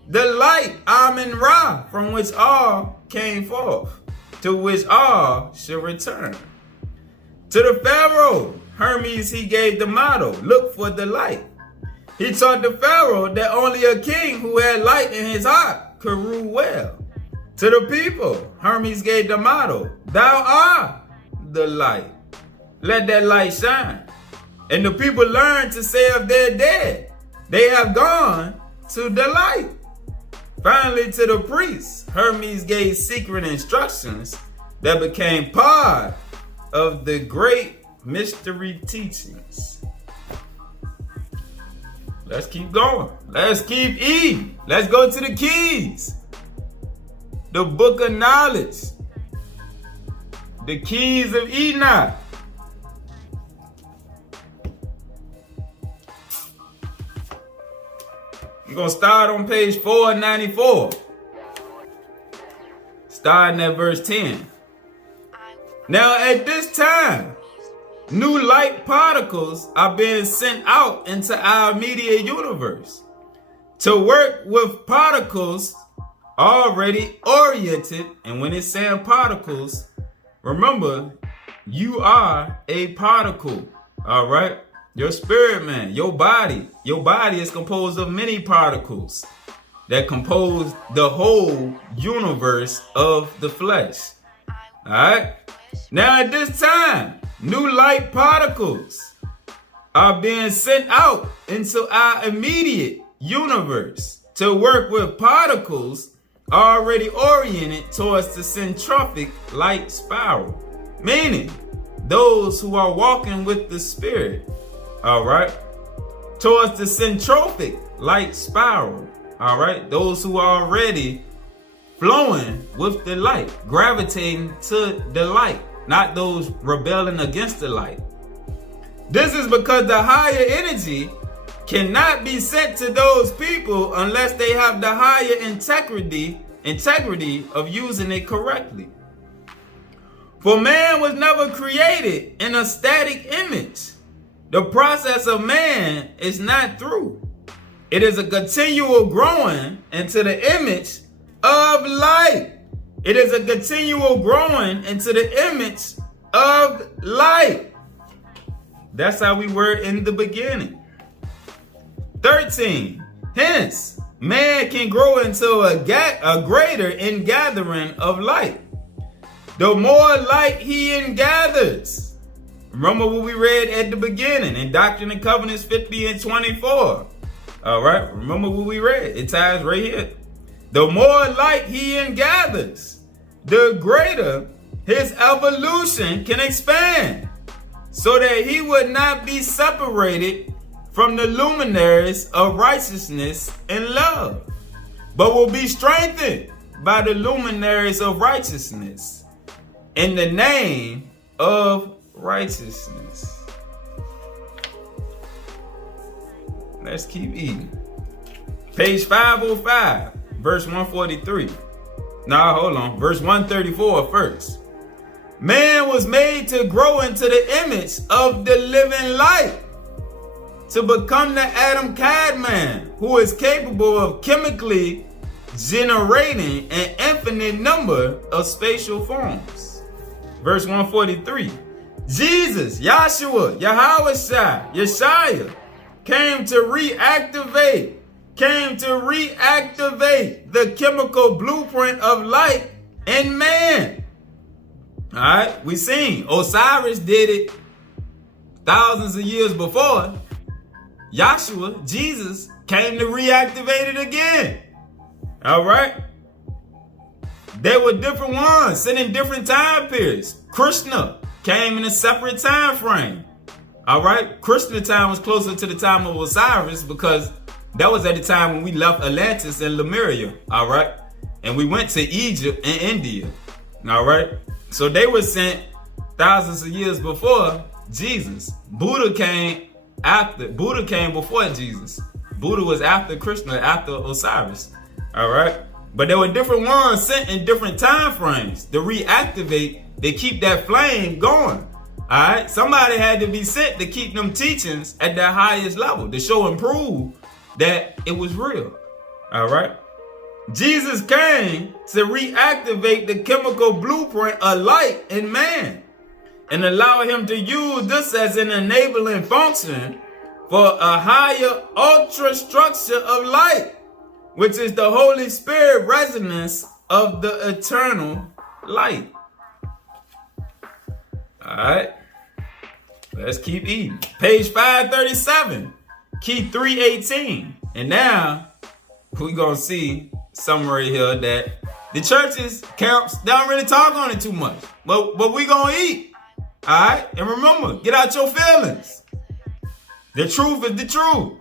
The light, Amen Ra, from which all came forth, to which all shall return. To the Pharaoh, Hermes, he gave the motto, look for the light. He taught the Pharaoh that only a king who had light in his heart could rule well. To the people, Hermes gave the motto, thou art the light. Let that light shine. And the people learned to say of their dead, they have gone to the light. Finally, to the priests, Hermes gave secret instructions that became part of the great mystery teachings. Let's keep going. Let's keep eating. Let's go to the keys. The book of knowledge. The keys of Enoch. I'm going to start on page 494. Starting at verse 10. Now at this time, new light particles are being sent out into our immediate universe to work with particles already oriented. And when it's saying particles, remember, you are a particle, all right? Your spirit man, your body is composed of many particles that compose the whole universe of the flesh, all right? Now at this time, new light particles are being sent out into our immediate universe to work with particles already oriented towards the centrifugal light spiral, meaning those who are walking with the spirit, all right, towards the centrifugal light spiral, all right, those who are already flowing with the light, gravitating to the light, not those rebelling against the light. This is because the higher energy cannot be sent to those people unless they have the higher integrity of using it correctly. For man was never created in a static image. The process of man is not through. It is a continual growing into the image of light. It is a continual growing into the image of light. That's how we were in the beginning. 13. Hence, man can grow into a greater ingathering of light. The more light he ingathers, Remember what we read at the beginning in Doctrine and Covenants 50 and 24. All right, remember what we read. It ties right here. The more light he gathers, the greater his evolution can expand, so that he would not be separated from the luminaries of righteousness and love, but will be strengthened by the luminaries of righteousness in the name of righteousness. Let's keep eating. Page 505, verse 143. Now, hold on. Verse 134 first. Man was made to grow into the image of the living light, to become the Adam Cadman, who is capable of chemically generating an infinite number of spatial forms. Verse 143. Jesus, Yahshua, Yahweh, Yeshua, came to reactivate the chemical blueprint of light in man. All right, we seen Osiris did it thousands of years before. Yahshua, Jesus, came to reactivate it again. All right. They were different ones, sent in different time periods. Krishna came in a separate time frame. All right. Krishna time was closer to the time of Osiris because that was at the time when we left Atlantis and Lemuria. All right. And we went to Egypt and India. All right. So they were sent thousands of years before Jesus. Buddha came before Jesus. Buddha was after Krishna, after Osiris. All right. But there were different ones sent in different time frames to reactivate, to keep that flame going. All right. Somebody had to be sent to keep them teachings at their highest level, to show and prove that it was real. All right. Jesus came to reactivate the chemical blueprint of light in man and allow him to use this as an enabling function for a higher ultra structure of light, which is the Holy Spirit resonance of the eternal light. All right, let's keep eating. Page 537, key 318. And now we're going to see summary here that the churches, camps, don't really talk on it too much. But we going to eat. All right, and remember, get out your feelings. The truth is the truth.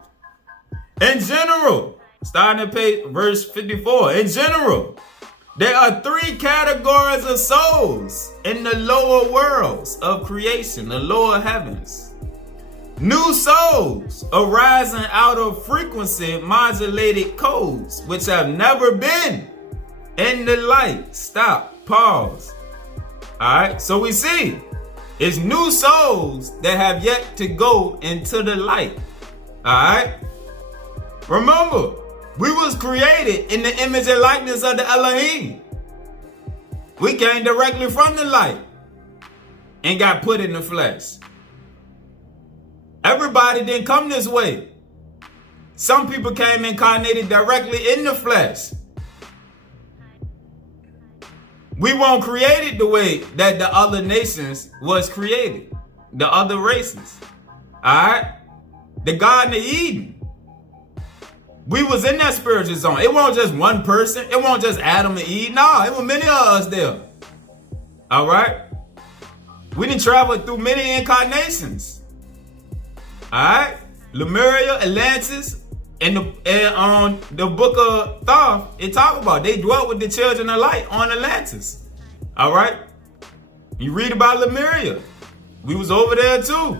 In general, starting at page verse 54. In general, there are three categories of souls in the lower worlds of creation, the lower heavens. New souls arising out of frequency modulated codes, which have never been in the light. Stop. Pause. All right. So we see it's new souls that have yet to go into the light. All right. Remember, we was created in the image and likeness of the Elohim. We came directly from the light and got put in the flesh. Everybody didn't come this way. Some people came incarnated directly in the flesh. We weren't created the way that the other nations was created. The other races. Alright? The Garden of Eden. We was in that spiritual zone. It wasn't just one person. It wasn't just Adam and Eve. No, it was many of us there. Alright? We didn't travel through many incarnations. Alright, Lemuria, Atlantis, and on the book of Thoth, it talk about they dwelt with the children of light on Atlantis. Alright, you read about Lemuria. We was over there too.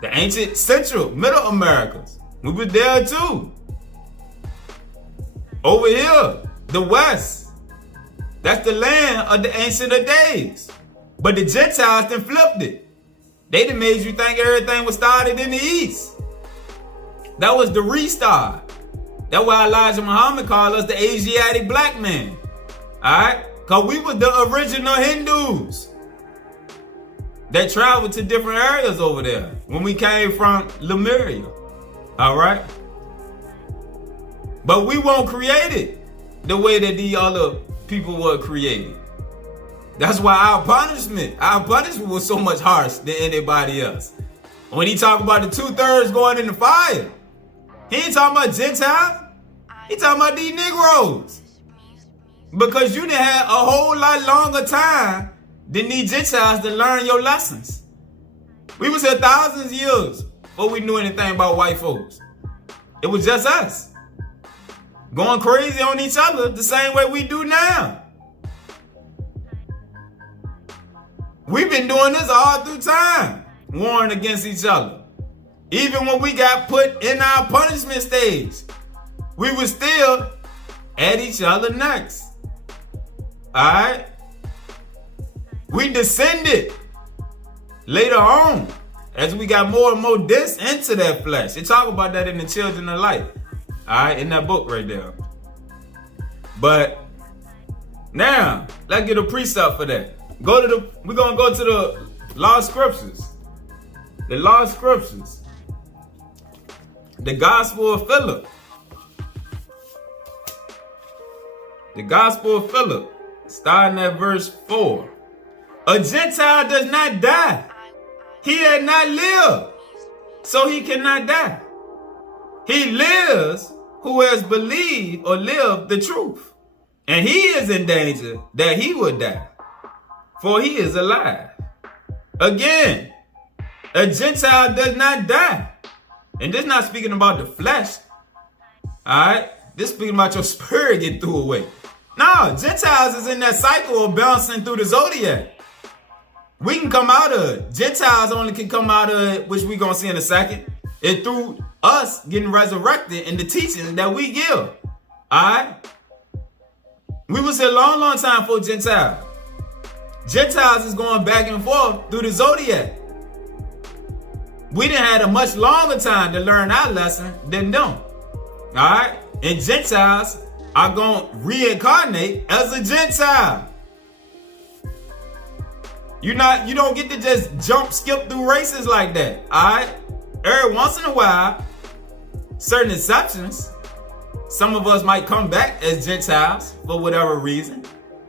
The ancient Central, Middle Americas, we were there too. Over here, the West, that's the land of the Ancient of Days. But the Gentiles then flipped it. They done made you think everything was started in the East. That was the restart. That's why Elijah Muhammad called us the Asiatic black man. Alright? Because we were the original Hindus that traveled to different areas over there when we came from Lemuria. Alright? But we weren't created the way that the other people were created. That's why our punishment was so much harsh than anybody else. When he talk about the 2/3 going in the fire, he ain't talking about Gentiles. He talking about these Negroes. Because you done had a whole lot longer time than these Gentiles to learn your lessons. We was here thousands of years before we knew anything about white folks. It was just us. Going crazy on each other the same way we do now. We've been doing this all through time, warring against each other. Even when we got put in our punishment stage, we were still at each other next. Alright? We descended later on as we got more and more into that flesh. They talk about that in the Children of Light. Alright, in that book right there. But now, let's get a precept for that. We're gonna go to the Law Scriptures. The Law Scriptures. The Gospel of Philip. The Gospel of Philip, starting at verse 4. A Gentile does not die. He had not lived, so he cannot die. He lives who has believed or lived the truth. And he is in danger that he will die, for he is alive. Again, a Gentile does not die. And this is not speaking about the flesh. Alright? This is speaking about your spirit getting through away. No, Gentiles is in that cycle of bouncing through the zodiac. We can come out of it. Gentiles only can come out of it, which we're going to see in a second. It's through us getting resurrected in the teachings that we give. Alright? We was here a long, long time for Gentiles. Gentiles is going back and forth through the zodiac. We done had a much longer time to learn our lesson than them. Alright? And Gentiles are going to reincarnate as a Gentile. You don't get to just skip through races like that. Alright? Every once in a while, certain exceptions, some of us might come back as Gentiles for whatever reason.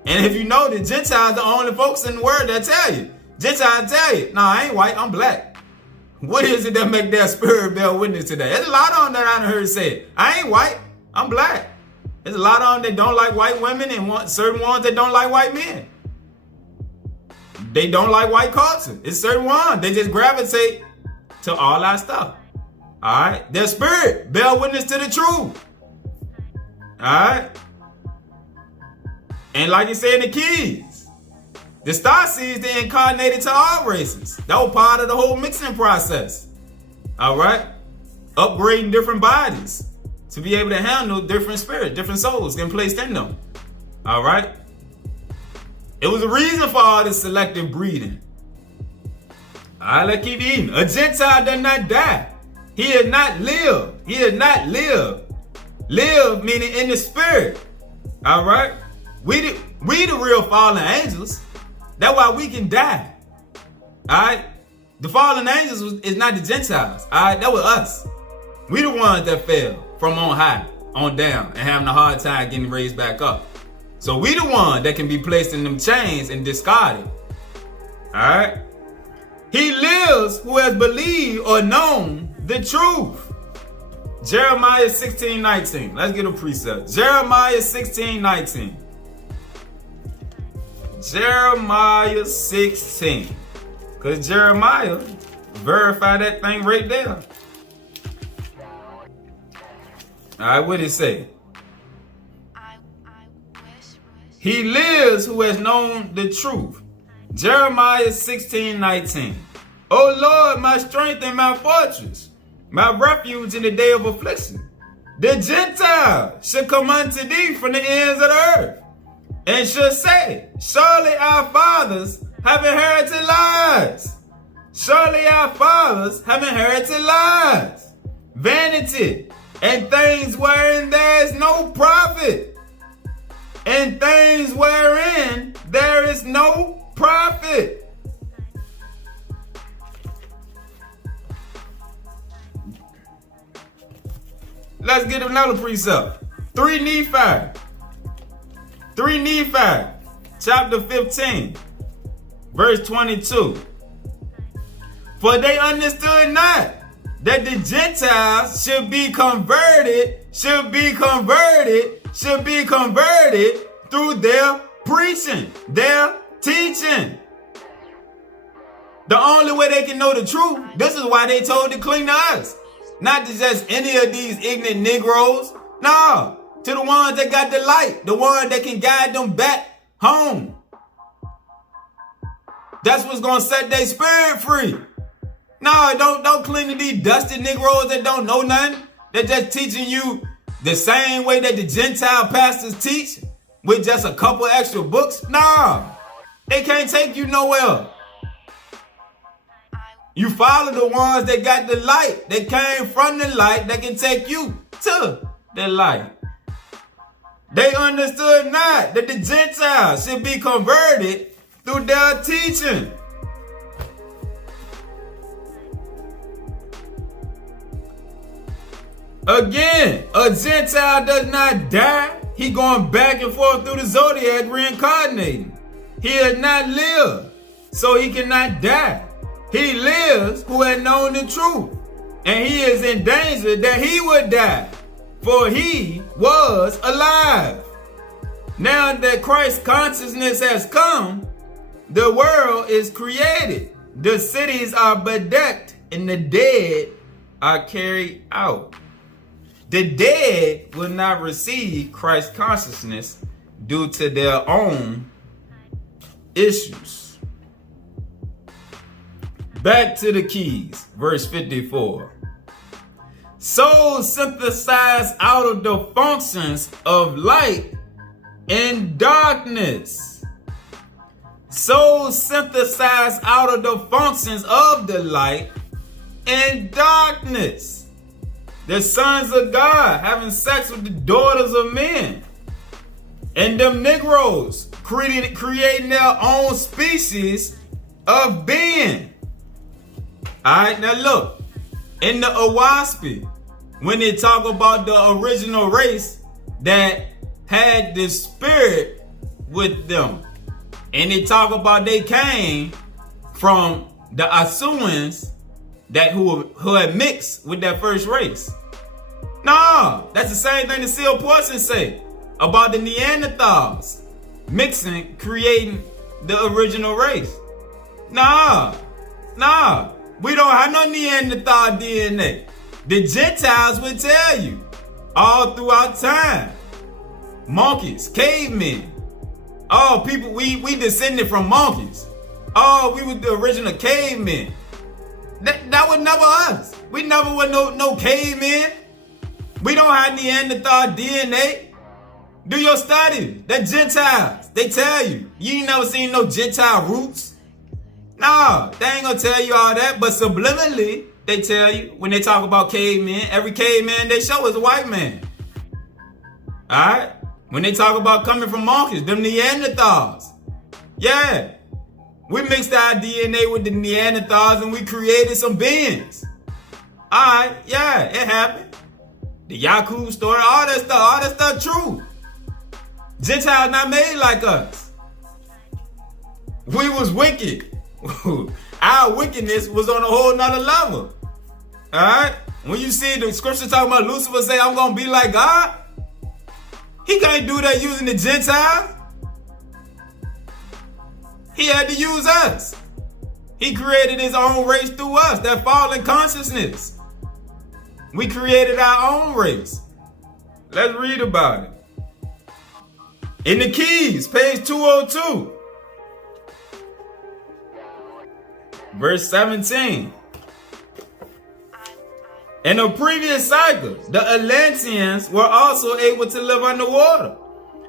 And if you know that Gentiles are the only folks in the world that tell you. Gentiles tell you, no, I ain't white, I'm black. What is it that make their spirit bear witness to that? There's a lot of them that I done heard say, I ain't white, I'm black. There's a lot of them that don't like white women and certain ones that don't like white men. They don't like white culture. It's certain ones. They just gravitate to all our stuff. Alright? Their spirit bear witness to the truth. Alright? And like you say in the Keys, the star seeds, they incarnated to all races. That was part of the whole mixing process. Alright? Upgrading different bodies to be able to handle different spirits, different souls getting placed in them. Alright? It was a reason for all this selective breeding. Alright, let's keep eating. A Gentile does not die. He has not lived. He has not lived. Live meaning in the spirit. Alright? We the real fallen angels. That's why we can die. Alright? The fallen angels is not the Gentiles. Alright? That was us. We the ones that fell from on high, on down, and having a hard time getting raised back up. So we the one that can be placed in them chains and discarded. Alright? He lives who has believed or known the truth. Jeremiah 16:19. Let's get a precept. Jeremiah 16:19. Jeremiah 16. Because Jeremiah verified that thing right there. Alright, what did it say? He lives who has known the truth. Jeremiah 16:19. O Lord, my strength and my fortress, my refuge in the day of affliction. The Gentiles shall come unto thee from the ends of the earth, and shall say, surely our fathers have inherited lies. Surely our fathers have inherited lies, vanity, and things wherein there is no profit. And things wherein there is no profit. Let's get another precept. 3 Nephi. chapter 15, verse 22. For they understood not that the Gentiles should be converted through their preaching, their teaching. The only way they can know the truth, this is why they told to cling to us. Not to just any of these ignorant Negroes. No, to the ones that got the light, the ones that can guide them back home. That's what's going to set their spirit free. No, don't cling to these dusty Negroes that don't know nothing. They're just teaching you the same way that the Gentile pastors teach with just a couple extra books. No, they can't take you nowhere. You follow the ones that got the light, that came from the light, that can take you to the light. They understood not that the Gentiles should be converted through their teaching. Again, a Gentile does not die. He going back and forth through the zodiac reincarnating. He has not lived, so he cannot die. He lives who had known the truth, and he is in danger that he would die, for he was alive. Now that Christ's consciousness has come, the world is created. The cities are bedecked, and the dead are carried out. The dead will not receive Christ's consciousness due to their own issues. Back to the keys, verse 54. Souls synthesized out of the functions of light and darkness. Souls synthesized out of the functions of the light and darkness. The sons of God having sex with the daughters of men. And them Negroes creating their own species of being. Alright, now look, in the Owaspi, when they talk about the original race that had the spirit with them, and they talk about they came from the Asuans that who had mixed with that first race. No, that's the same thing the Seal Portion say about the Neanderthals mixing, creating the original race. Nah. We don't have no Neanderthal DNA. The Gentiles would tell you all throughout time. Monkeys, cavemen. Oh, people, we descended from monkeys. Oh, we were the original cavemen. That was never us. We never were no cavemen. We don't have Neanderthal DNA. Do your study. They're Gentiles. They tell you. You ain't never seen no Gentile roots. No, they ain't gonna tell you all that, but subliminally, they tell you when they talk about cavemen, every caveman they show is a white man. Alright? When they talk about coming from monkeys, them Neanderthals. Yeah. We mixed our DNA with the Neanderthals and we created some beings. Alright, yeah, it happened. The Yakub story, all that stuff true. Gentiles not made like us. We was wicked. Our wickedness was on a whole nother level. Alright? When you see the scripture talking about Lucifer say, I'm going to be like God, he can't do that using the Gentiles. He had to use us. He created his own race through us, that fallen consciousness. We created our own race. Let's read about it. In the keys, page 202. Verse 17. In the previous cycle, the Atlanteans were also able to live underwater.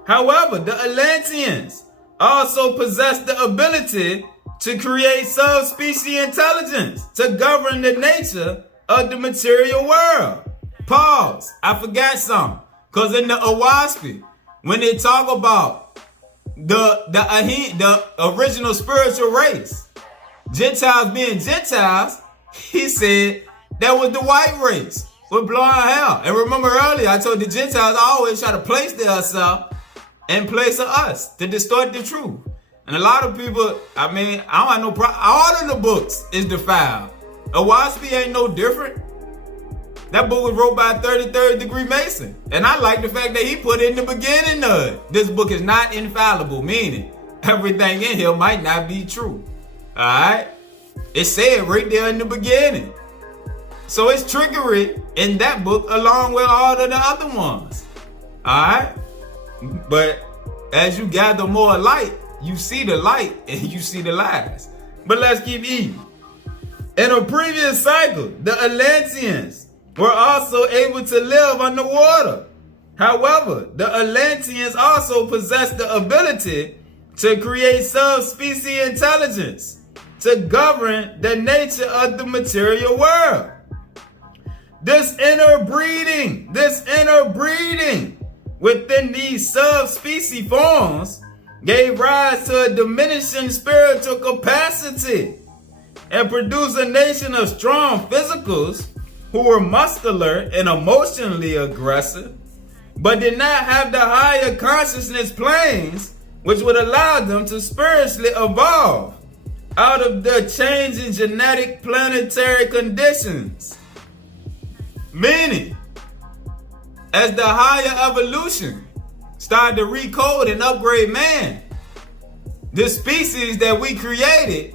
However, the Atlanteans also possessed the ability to create subspecies intelligence to govern the nature of the material world. Pause. I forgot something. Because in the Owaspi, when they talk about the original spiritual race, Gentiles being Gentiles, he said that was the white race with blonde hair. And remember earlier, I told the Gentiles always try to place themselves in place of us to distort the truth. And a lot of people, I don't have no problem. All of the books is defiled. Owaspi ain't no different. That book was wrote by a 33rd degree Mason. And I like the fact that he put in the beginning of it. This book is not infallible, meaning everything in here might not be true. Alright? It said right there in the beginning. So it's trickery in that book along with all of the other ones. Alright? But as you gather more light, you see the light and you see the lies. But let's keep eating. In a previous cycle, the Atlanteans were also able to live underwater. However, the Atlanteans also possessed the ability to create subspecies intelligence to govern the nature of the material world. This interbreeding within these subspecies forms gave rise to a diminishing spiritual capacity and produced a nation of strong physicals who were muscular and emotionally aggressive, but did not have the higher consciousness planes which would allow them to spiritually evolve out of the changing genetic planetary conditions. Meaning, as the higher evolution started to recode and upgrade man, the species that we created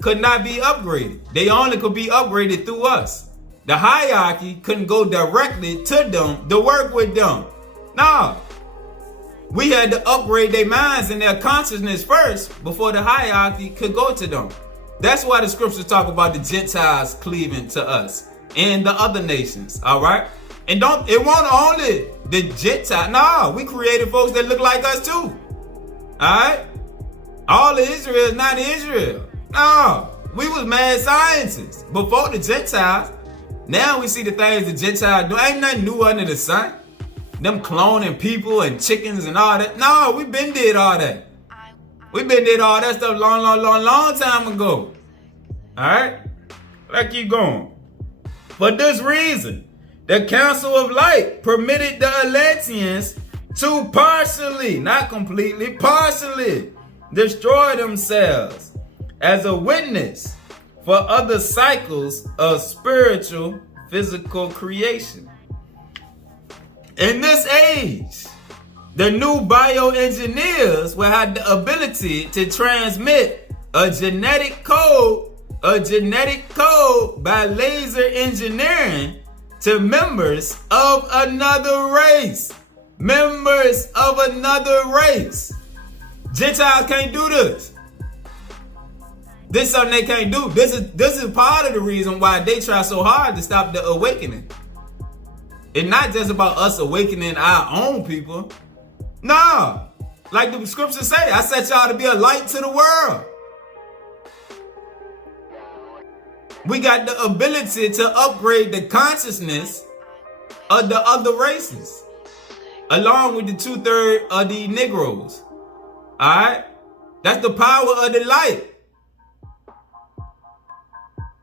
could not be upgraded. They only could be upgraded through us. The hierarchy couldn't go directly to them to work with them. No. We had to upgrade their minds and their consciousness first before the hierarchy could go to them. That's why the scriptures talk about the Gentiles cleaving to us and the other nations, all right? And it won't only the Gentile. No, we created folks that look like us too, all right? All of Israel is not Israel. No, we was mad scientists before the Gentiles. Now we see the things the Gentiles do. Ain't nothing new under the sun. Them cloning people and chickens and all that. No, we been did all that. We been did all that stuff long time ago. Alright? Let's keep going. For this reason, the Council of Light permitted the Atlanteans to partially, not completely, partially destroy themselves as a witness for other cycles of spiritual physical creation. In this age, the new bioengineers will have the ability to transmit a genetic code by laser engineering to members of another race. Members of another race. Gentiles can't do this. This is something they can't do. This is part of the reason why they try so hard to stop the awakening. It's not just about us awakening our own people. No. Like the scriptures say, I set y'all to be a light to the world. We got the ability to upgrade the consciousness of the other races, along with the 2/3 of the Negroes. Alright? That's the power of the light.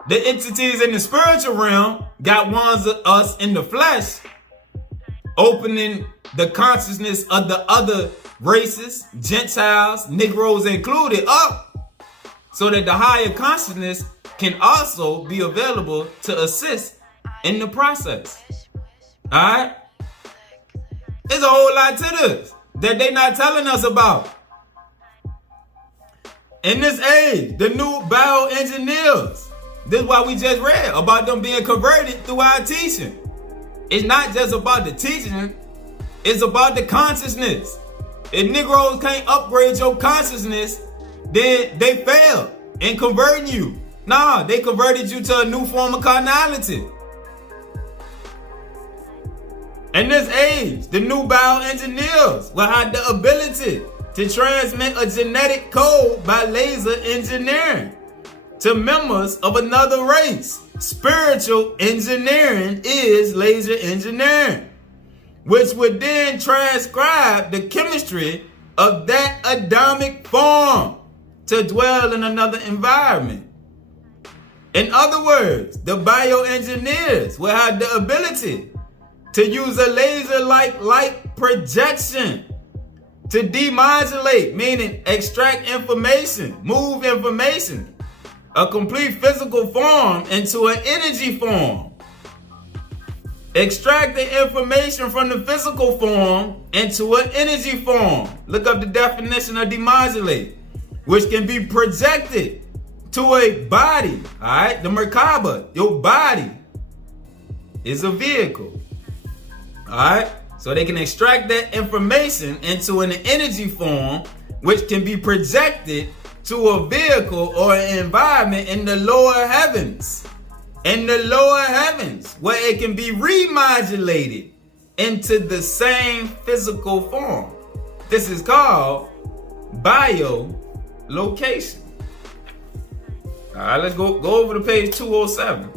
The entities in the spiritual realm got ones of us in the flesh, opening the consciousness of the other races, Gentiles, Negroes included, up, so that the higher consciousness can also be available to assist in the process. Alright? There's a whole lot to this that they're not telling us about. In this age, the new bioengineers, this is why we just read about them being converted through our teaching. It's not just about the teaching, it's about the consciousness. If Negroes can't upgrade your consciousness, then they fail in converting you. Nah, they converted you to a new form of carnality. In this age, the new bioengineers will have the ability to transmit a genetic code by laser engineering to members of another race. Spiritual engineering is laser engineering, which would then transcribe the chemistry of that Adamic form to dwell in another environment. In other words, the bioengineers will have the ability to use a laser-like light projection To demodulate, meaning extract information, move information, a complete physical form into an energy form. Extract the information from the physical form into an energy form. Look up the definition of demodulate, which can be projected to a body. All right, the Merkaba, your body is a vehicle. All right, so they can extract that information into an energy form, which can be projected to a vehicle or an environment in the lower heavens. In the lower heavens, where it can be remodulated into the same physical form. This is called biolocation. All right, let's go over to page 207.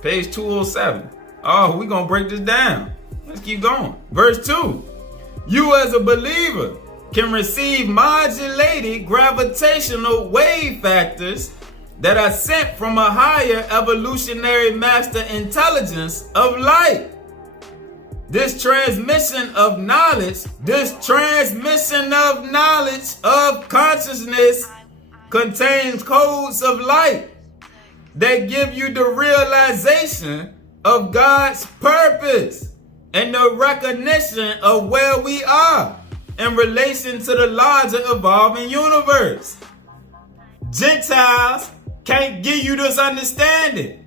Page 207. Oh, we're going to break this down. Let's keep going. Verse 2. You as a believer can receive modulated gravitational wave factors that are sent from a higher evolutionary master intelligence of light. This transmission of knowledge of consciousness contains codes of light that give you the realization of God's purpose and the recognition of where we are in relation to the larger evolving universe. Gentiles can't give you this understanding.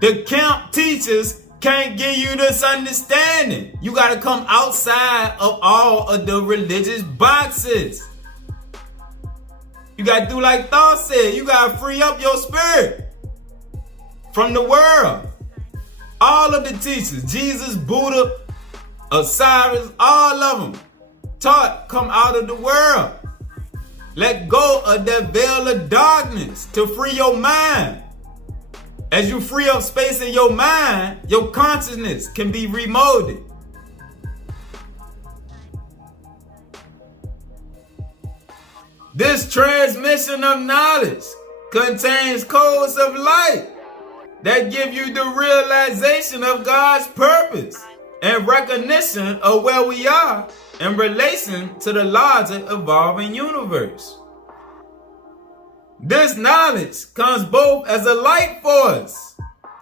The camp teachers can't give you this understanding. You got to come outside of all of the religious boxes. You got to do like Thought said. You got to free up your spirit from the world. All of the teachers, Jesus, Buddha, Osiris, all of them taught come out of the world. Let go of that veil of darkness to free your mind. As you free up space in your mind, your consciousness can be remolded. This transmission of knowledge contains codes of light that give you the realization of God's purpose and recognition of where we are in relation to the larger evolving universe. This knowledge comes both as a light force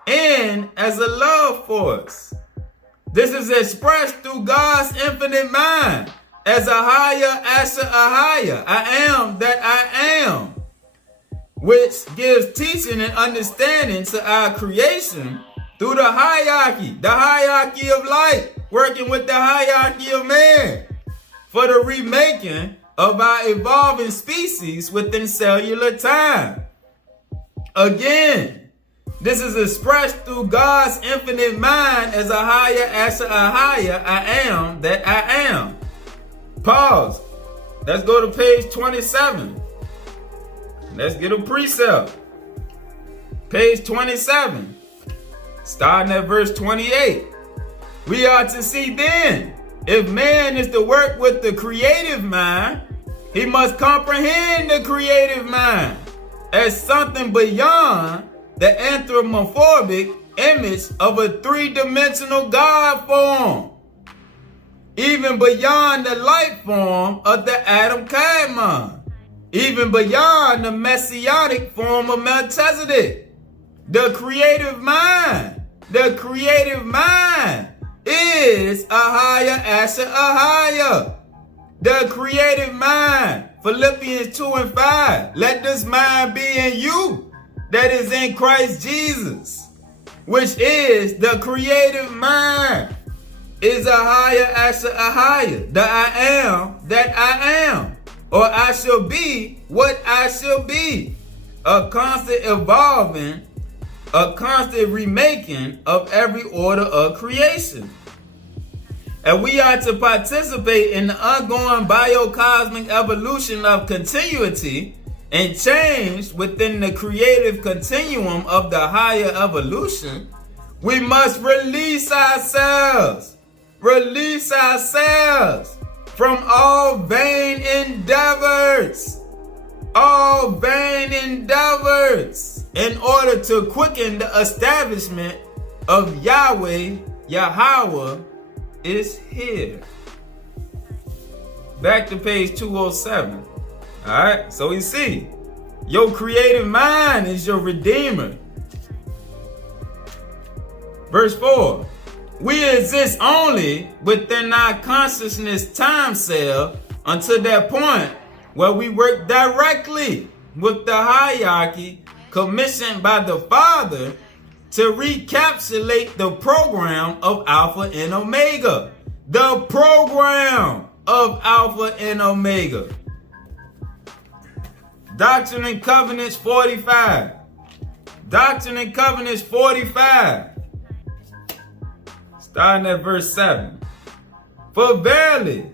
and as a love force. This is expressed through God's infinite mind as a higher Asher Ahaya, I am that I am, which gives teaching and understanding to our creation through the hierarchy of light, working with the hierarchy of man for the remaking of our evolving species within cellular time. Again, this is expressed through God's infinite mind as a higher Asher Ahaya, I am that I am. Pause. Let's go to page 27. Let's get a precept. Page 27. Starting at verse 28. We are to see then, if man is to work with the creative mind, he must comprehend the creative mind as something beyond the anthropomorphic image of a three-dimensional God form, even beyond the light form of the Adam Kadmon, even beyond the messianic form of Melchizedek. The creative mind is a higher Asher Ahaya. The creative mind, Philippians 2 and 5. Let this mind be in you that is in Christ Jesus, which is the creative mind, is a higher Asher Ahaya. The I am that I am, or I shall be what I shall be. A constant evolving, a constant remaking of every order of creation. And we are to participate in the ongoing biocosmic evolution of continuity and change within the creative continuum of the higher evolution. We must release ourselves from all vain endeavors in order to quicken the establishment of Yahweh is here. back to page 207. Alright, so we see, your creative mind is your redeemer. Verse 4, we exist only within our consciousness time cell until that point where we work directly with the hierarchy commissioned by the Father to recapitulate the program of Alpha and Omega. The program of Alpha and Omega. Doctrine and Covenants 45. Doctrine and Covenants 45. Starting at verse 7. For verily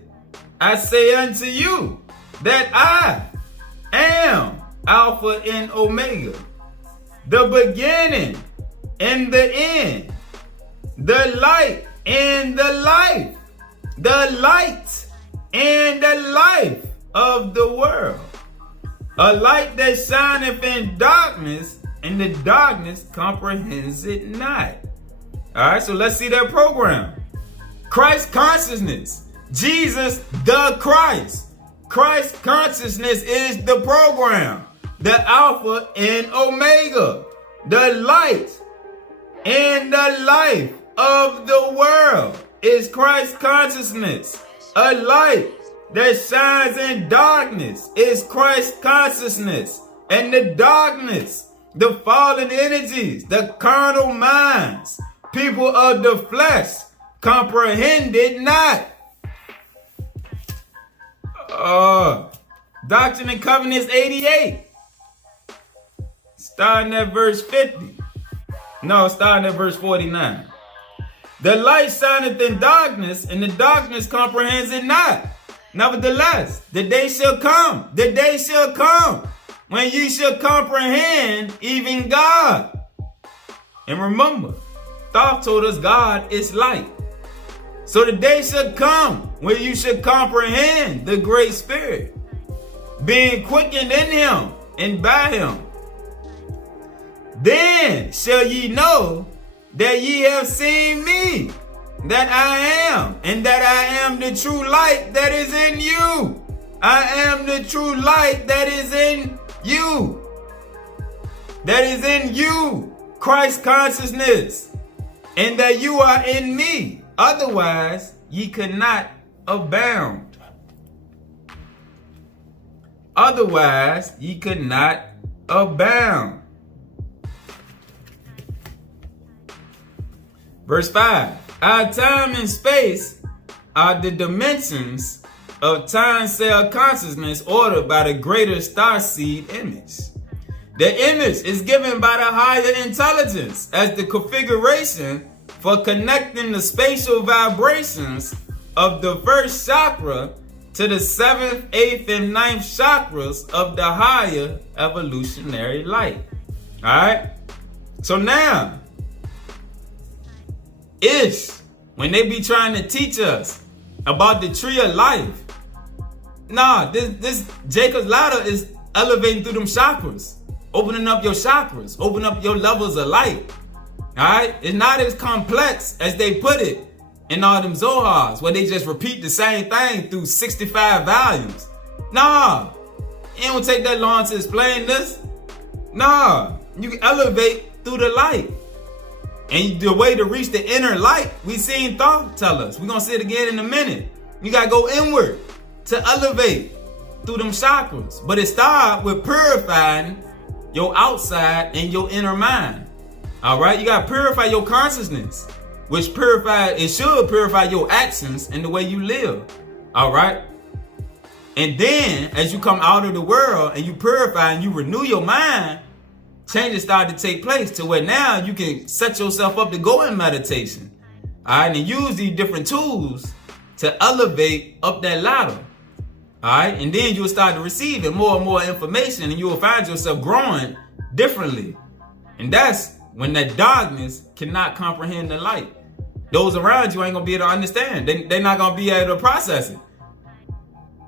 I say unto you that I am Alpha and Omega, the beginning and the end, the light and the life, the light and the life of the world. A light that shineth in darkness, and the darkness comprehends it not. Alright, so let's see that program. Christ consciousness. Jesus the Christ. Christ consciousness is the program. The Alpha and Omega. The light and the life of the world is Christ consciousness. A light that shines in darkness is Christ consciousness. And the darkness, the fallen energies, the carnal minds, people of the flesh, comprehend it not. Doctrine and Covenants 88. Starting at verse 50. No, starting at verse 49. The light shineth in darkness, and the darkness comprehends it not. Nevertheless, the day shall come, when ye shall comprehend even God. And remember, Thoth told us God is light. So the day shall come when you shall comprehend the Great Spirit, being quickened in him and by him. Then shall ye know that ye have seen me, that I am, and that I am the true light that is in you. I am the true light that is in you. That is in you, Christ consciousness, and that you are in me. Otherwise, ye could not abound. Otherwise, ye could not abound. Verse 5. Our time and space are the dimensions of time cell consciousness ordered by the greater starseed image. The image is given by the higher intelligence as the configuration for connecting the spatial vibrations of the first chakra to the 7th, 8th, and 9th chakras of the higher evolutionary light. Alright? So now, when they be trying to teach us about the tree of life, this Jacob's ladder is elevating through them chakras, opening up your chakras, opening up your levels of light. Alright? It's not as complex as they put it in all them Zohars, where they just repeat the same thing through 65 volumes. It don't take that long to explain this. You can elevate through the light. And the way to reach the inner light, we seen Thoth tell us. We're going to see it again in a minute. You got to go inward to elevate through them chakras. But it starts with purifying your outside and your inner mind. All right? You got to purify your consciousness, which should purify your actions and the way you live. All right? And then, as you come out of the world and you purify and you renew your mind, changes start to take place to where now you can set yourself up to go in meditation. All right, and use these different tools to elevate up that ladder. All right, and then you'll start to receive more and more information, and you will find yourself growing differently. And that's when that darkness cannot comprehend the light. Those around you ain't gonna be able to understand. They're not gonna be able to process it,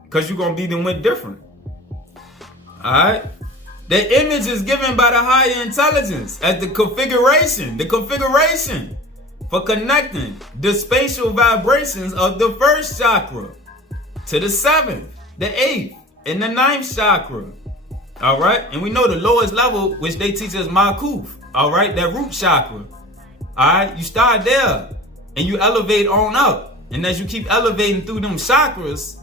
because you're gonna be them with different. All right. The image is given by the higher intelligence as the configuration for connecting the spatial vibrations of the first chakra to the 7th, the 8th, and the 9th chakra. All right. And we know the lowest level, which they teach us Makuf. All right. That root chakra. All right. You start there and you elevate on up. And as you keep elevating through them chakras,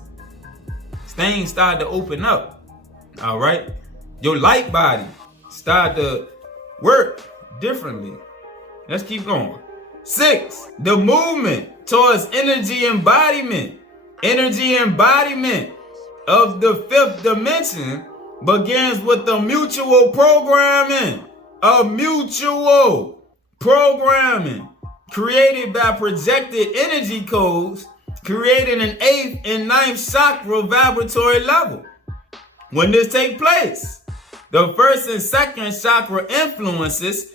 things start to open up. All right. Your light body start to work differently. Let's keep going. 6, the movement towards energy embodiment. Energy embodiment of the 5th dimension begins with the mutual programming. A mutual programming created by projected energy codes, creating an 8th and 9th chakra vibratory level. When this takes place, the 1st and 2nd chakra influences,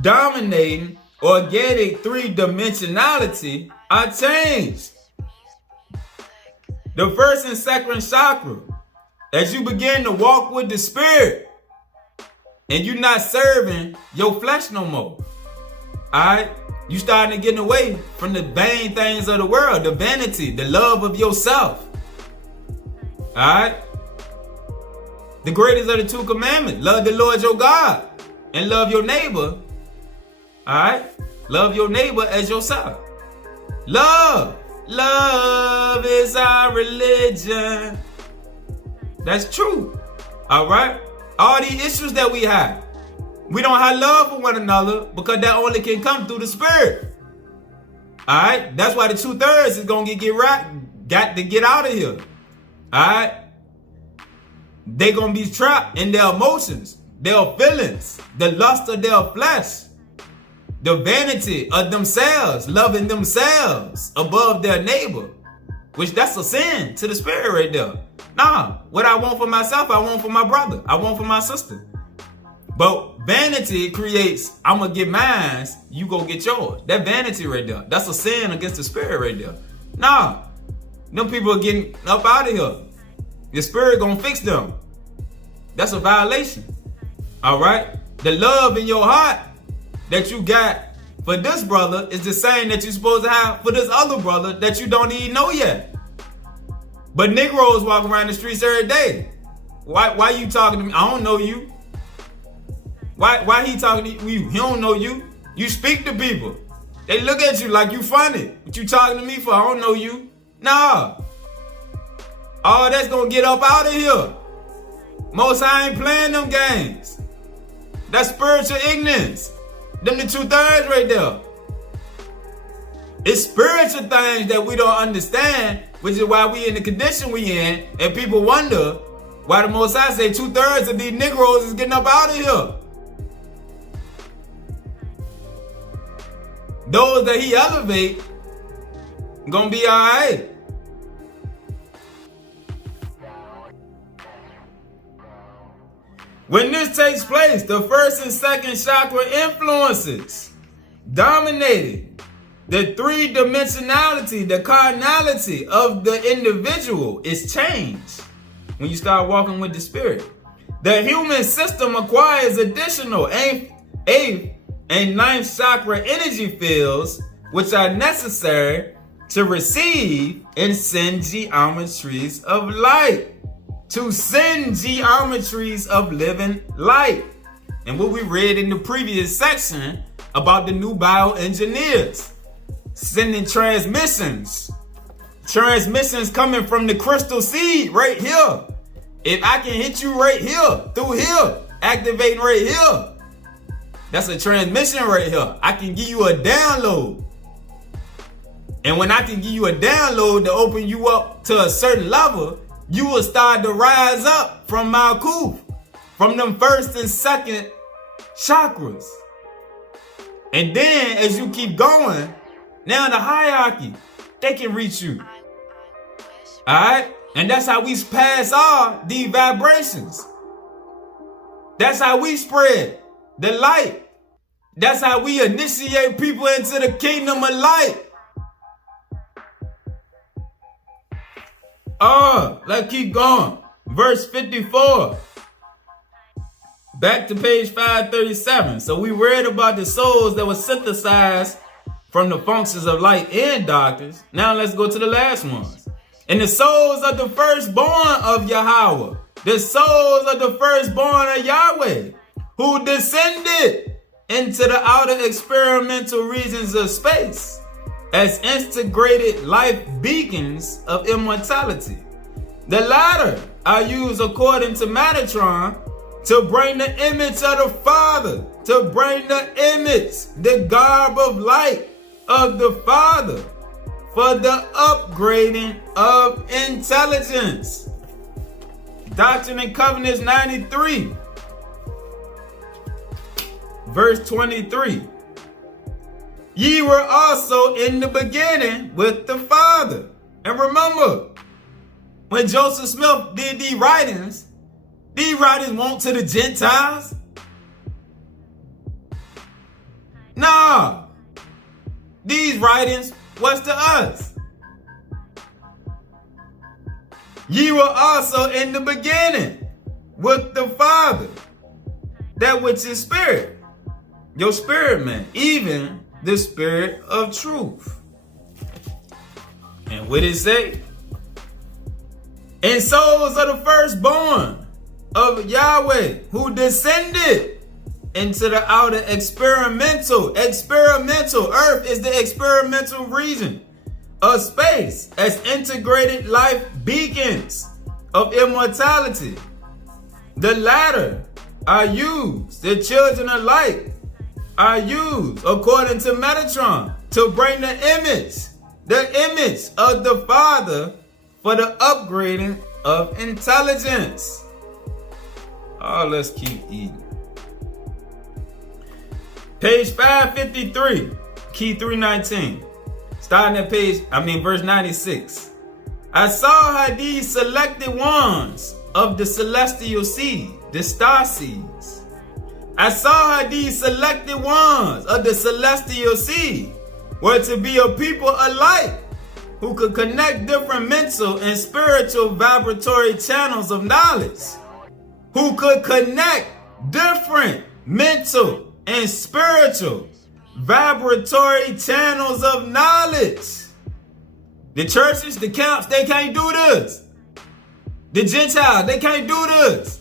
dominating organic 3-dimensionality are changed. The 1st and 2nd chakra, as you begin to walk with the spirit, and you're not serving your flesh no more. Alright? You starting to get away from the vain things of the world, the vanity, the love of yourself. Alright? The greatest of the 2 commandments. Love the Lord your God and love your neighbor. Alright? Love your neighbor as yourself. Love. Love is our religion. That's true. Alright? All these issues that we have, we don't have love for one another because that only can come through the spirit. Alright? That's why the 2/3 is going to got to get out of here. Alright? They're going to be trapped in their emotions, their feelings, the lust of their flesh, the vanity of themselves, loving themselves above their neighbor, which that's a sin to the spirit right there. Nah, what I want for myself, I want for my brother. I want for my sister. But vanity creates, I'm going to get mine, you go get yours. That vanity right there, that's a sin against the spirit right there. Nah, them people are getting up out of here. The spirit going to fix them. That's a violation. All right? The love in your heart that you got for this brother is the same that you're supposed to have for this other brother that you don't even know yet. But Negroes walk around the streets every day. Why you talking to me? I don't know you. Why he talking to you? He don't know you. You speak to people. They look at you like you funny. What you talking to me for? I don't know you. Nah. All that's gonna get up out of here. Most I ain't playing them games. That's spiritual ignorance. Them the 2/3 right there. It's spiritual things that we don't understand, which is why we in the condition we in, and people wonder why the Most High say 2/3 of these Negroes is getting up out of here. Those that he elevate gonna be all right. When this takes place, the 1st and 2nd chakra influences, dominating the 3-dimensionality, the carnality of the individual is changed when you start walking with the spirit. The human system acquires additional 8th and 9th chakra energy fields, which are necessary to receive and send geometries of light. To send geometries of living light. And what we read in the previous section about the new bioengineers. Sending transmissions. Transmissions coming from the crystal seed right here. If I can hit you right here, through here, activating right here, that's a transmission right here. I can give you a download. And when I can give you a download to open you up to a certain level, you will start to rise up from Malkuth, from them 1st and 2nd chakras. And then as you keep going, now in the hierarchy, they can reach you. Alright? And that's how we pass all these vibrations. That's how we spread the light. That's how we initiate people into the kingdom of light. Let's keep going. Verse 54. Back to page 537. So we read about the souls that were synthesized from the functions of light and darkness. Now let's go to the last ones. And the souls of the firstborn of Yahweh, the souls of the firstborn of Yahweh, who descended into the outer experimental regions of space as integrated life beacons of immortality. The latter are used according to Metatron to bring the image of the Father, to bring the image, the garb of light of the Father for the upgrading of intelligence. Doctrine and Covenants 93, verse 23. Ye were also in the beginning with the Father. And remember, when Joseph Smith did these writings weren't to the Gentiles. Nah, these writings was to us. Ye were also in the beginning with the Father, that which is spirit, your spirit man, even the spirit of truth. And what it say? And souls of the firstborn of Yahweh, who descended into the outer experimental. Earth is the experimental region of space as integrated life beacons of immortality. The latter are used, the children of light are used according to Metatron to bring the image of the Father for the upgrading of intelligence. Oh, let's keep eating. Page 553, key 319. Starting at verse 96. I saw how these selected ones of the celestial seed, the star seeds. I saw how these selected ones of the celestial seed were to be a people alike who could connect different mental and spiritual vibratory channels of knowledge. Who could connect different mental and spiritual vibratory channels of knowledge. The churches, the camps, they can't do this. The Gentiles, they can't do this.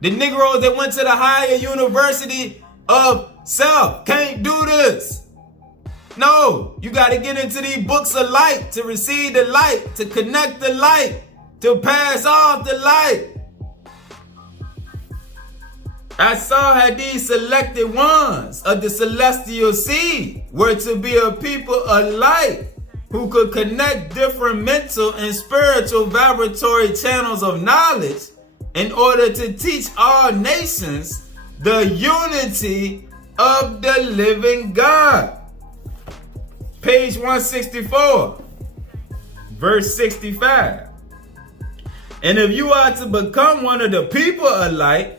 The Negroes that went to the higher university of self can't do this. No, you got to get into these books of light to receive the light, to connect the light, to pass off the light. I saw how these selected ones of the celestial seed were to be a people of light who could connect different mental and spiritual vibratory channels of knowledge in order to teach all nations the unity of the living God. Page 164, verse 65. And if you are to become one of the people of light,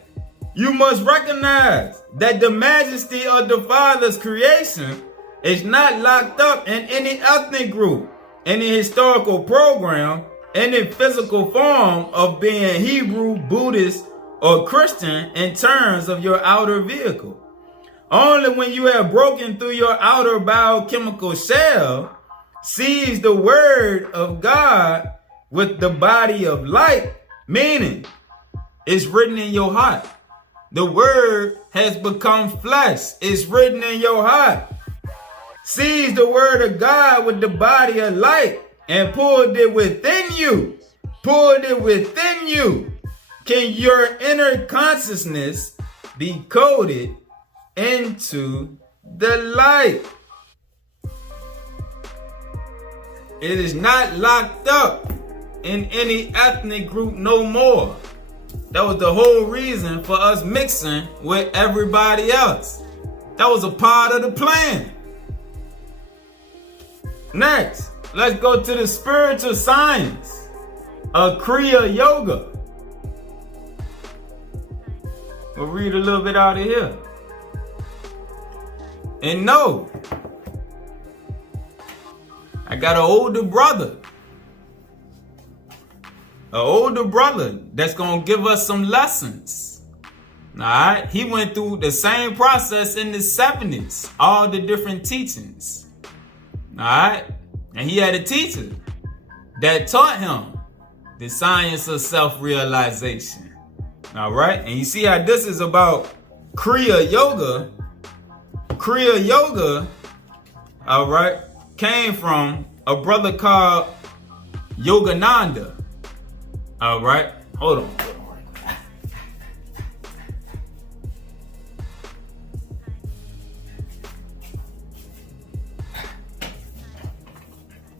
you must recognize that the majesty of the Father's creation is not locked up in any ethnic group, any historical program, any physical form of being Hebrew, Buddhist, or Christian in terms of your outer vehicle. Only when you have broken through your outer biochemical shell, sees the word of God with the body of light, meaning it's written in your heart. The word has become flesh. It's written in your heart. Sees the word of God with the body of light and pulled it within you. Pulled it within you. Can your inner consciousness be coded into the light? It is not locked up in any ethnic group no more. That was the whole reason for us mixing with everybody else. That was a part of the plan. Next, let's go to the spiritual science of Kriya Yoga. We'll read a little bit out of here. And no, I got an older brother that's going to give us some lessons Alright? He went through the same process in the 70s. All the different teachings. Alright? And he had a teacher that taught him the science of self-realization. Alright? And you see how this is about Kriya Yoga. Kriya Yoga, alright, came from a brother called Yogananda. Alright? Hold on.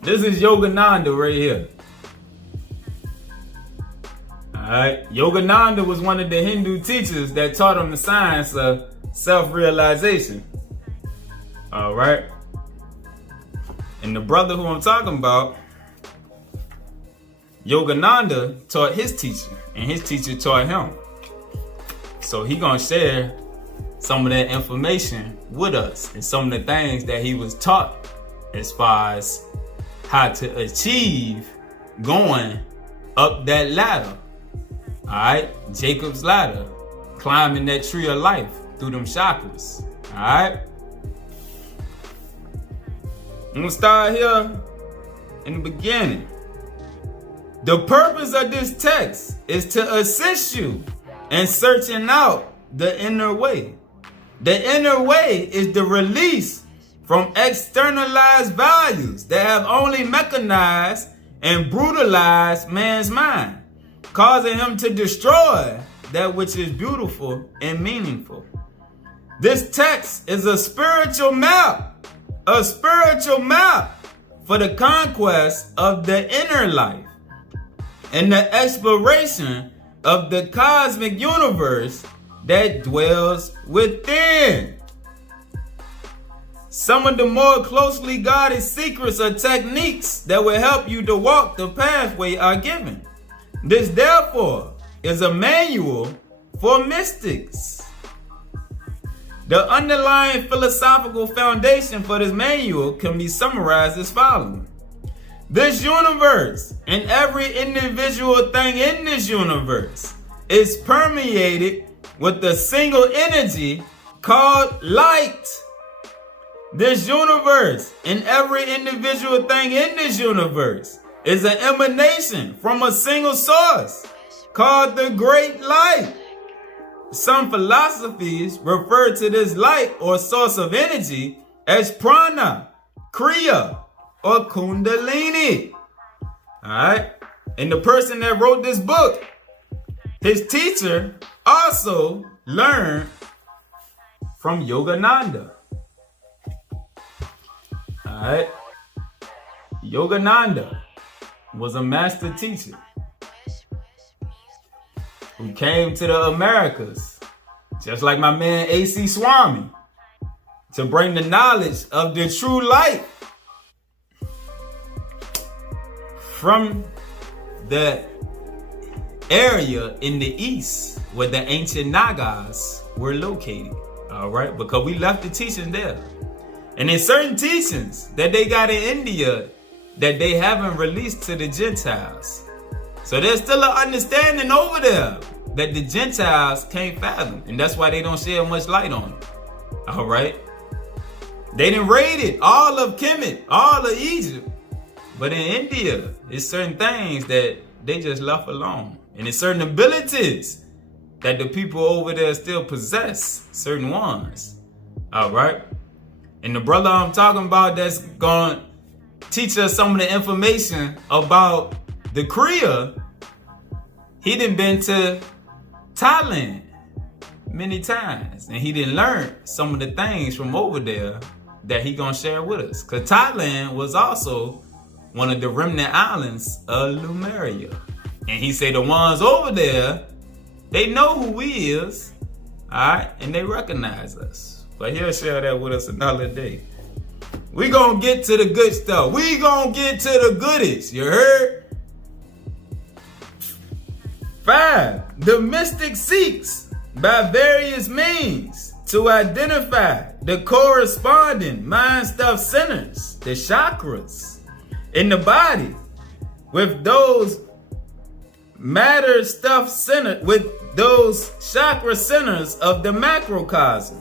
This is Yogananda right here. Alright, Yogananda was one of the Hindu teachers that taught him the science of self-realization. Alright. And the brother who I'm talking about, Yogananda taught his teacher, and his teacher taught him. So he gonna share some of that information with us and some of the things that he was taught as far as how to achieve going up that ladder. Alright, Jacob's ladder, climbing that tree of life through them chakras. Alright, I'm gonna start here in the beginning. The purpose of this text is to assist you in searching out the inner way. The inner way is the release from externalized values that have only mechanized and brutalized man's mind, causing him to destroy that which is beautiful and meaningful. This text is a spiritual map for the conquest of the inner life and the exploration of the cosmic universe that dwells within. Some of the more closely guarded secrets or techniques that will help you to walk the pathway are given. This, therefore, is a manual for mystics. The underlying philosophical foundation for this manual can be summarized as following. This universe and every individual thing in this universe is permeated with a single energy called light. This universe and every individual thing in this universe is an emanation from a single source called the Great Light. Some philosophies refer to this light or source of energy as prana, kriya, or kundalini. Alright? And the person that wrote this book, his teacher also learned from Yogananda. Alright? Yogananda was a master teacher who came to the Americas, just like my man A.C. Swami, to bring the knowledge of the true light from the area in the east where the ancient Nagas were located. Alright? Because we left the teaching there. And there's certain teachings that they got in India that they haven't released to the Gentiles. So there's still an understanding over there that the Gentiles can't fathom. And that's why they don't shed much light on it. Alright? They done raided all of Kemet, all of Egypt. But in India, there's certain things that they just left alone. And there's certain abilities that the people over there still possess. Certain ones. Alright? And the brother I'm talking about that's going to teach us some of the information about the Kriya, he done been to Thailand many times. And he done learn some of the things from over there that he going to share with us. Because Thailand was also one of the remnant islands of Lemuria. And he said the ones over there, they know who we is. Alright? And they recognize us. But he'll share that with us another day. We gonna get to the good stuff. We gonna get to the goodies. You heard? 5. The mystic seeks by various means to identify the corresponding mind stuff centers, the chakras, in the body with those matter stuff centers, with those chakra centers of the macrocosm.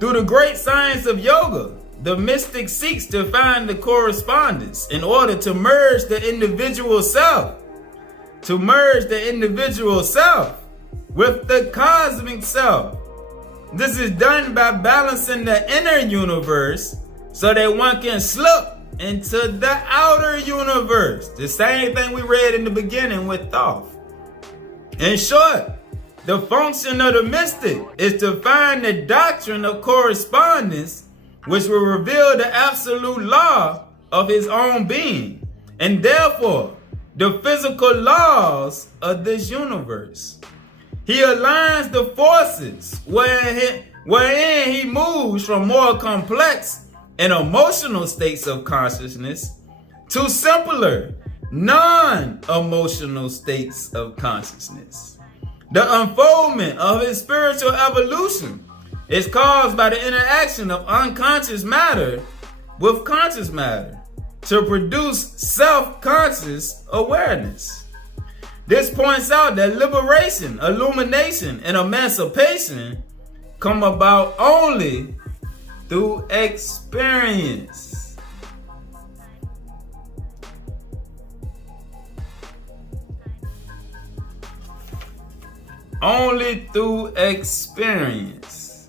Through the great science of yoga, the mystic seeks to find the correspondence in order to merge the individual self, with the cosmic self. This is done by balancing the inner universe so that one can slip into the outer universe. The same thing we read in the beginning with Thoth. In short, the function of the mystic is to find the doctrine of correspondence, which will reveal the absolute law of his own being, and therefore the physical laws of this universe. He aligns the forces wherein he moves from more complex and emotional states of consciousness to simpler, non-emotional states of consciousness. The unfoldment of his spiritual evolution is caused by the interaction of unconscious matter with conscious matter to produce self-conscious awareness. This points out that liberation, illumination, and emancipation come about only through experience. Only through experience.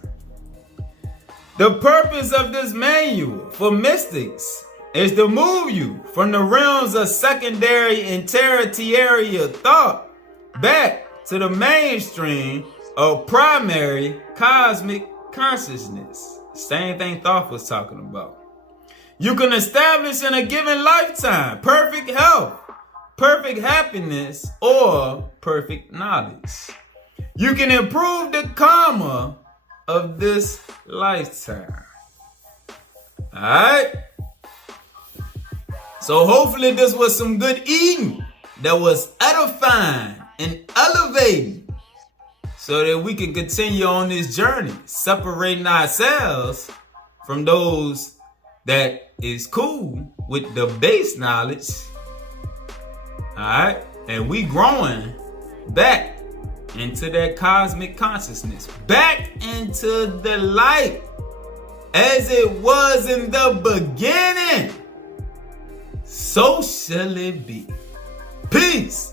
The purpose of this manual for mystics is to move you from the realms of secondary and tertiary thought back to the mainstream of primary cosmic consciousness. Same thing Thoth was talking about. You can establish in a given lifetime perfect health, perfect happiness, or perfect knowledge. You can improve the karma of this lifetime. Alright? So hopefully this was some good eating that was edifying and elevating so that we can continue on this journey, separating ourselves from those that is cool with the base knowledge. Alright? And we growing back into that cosmic consciousness, back into the light as it was in the beginning. So shall it be. Peace.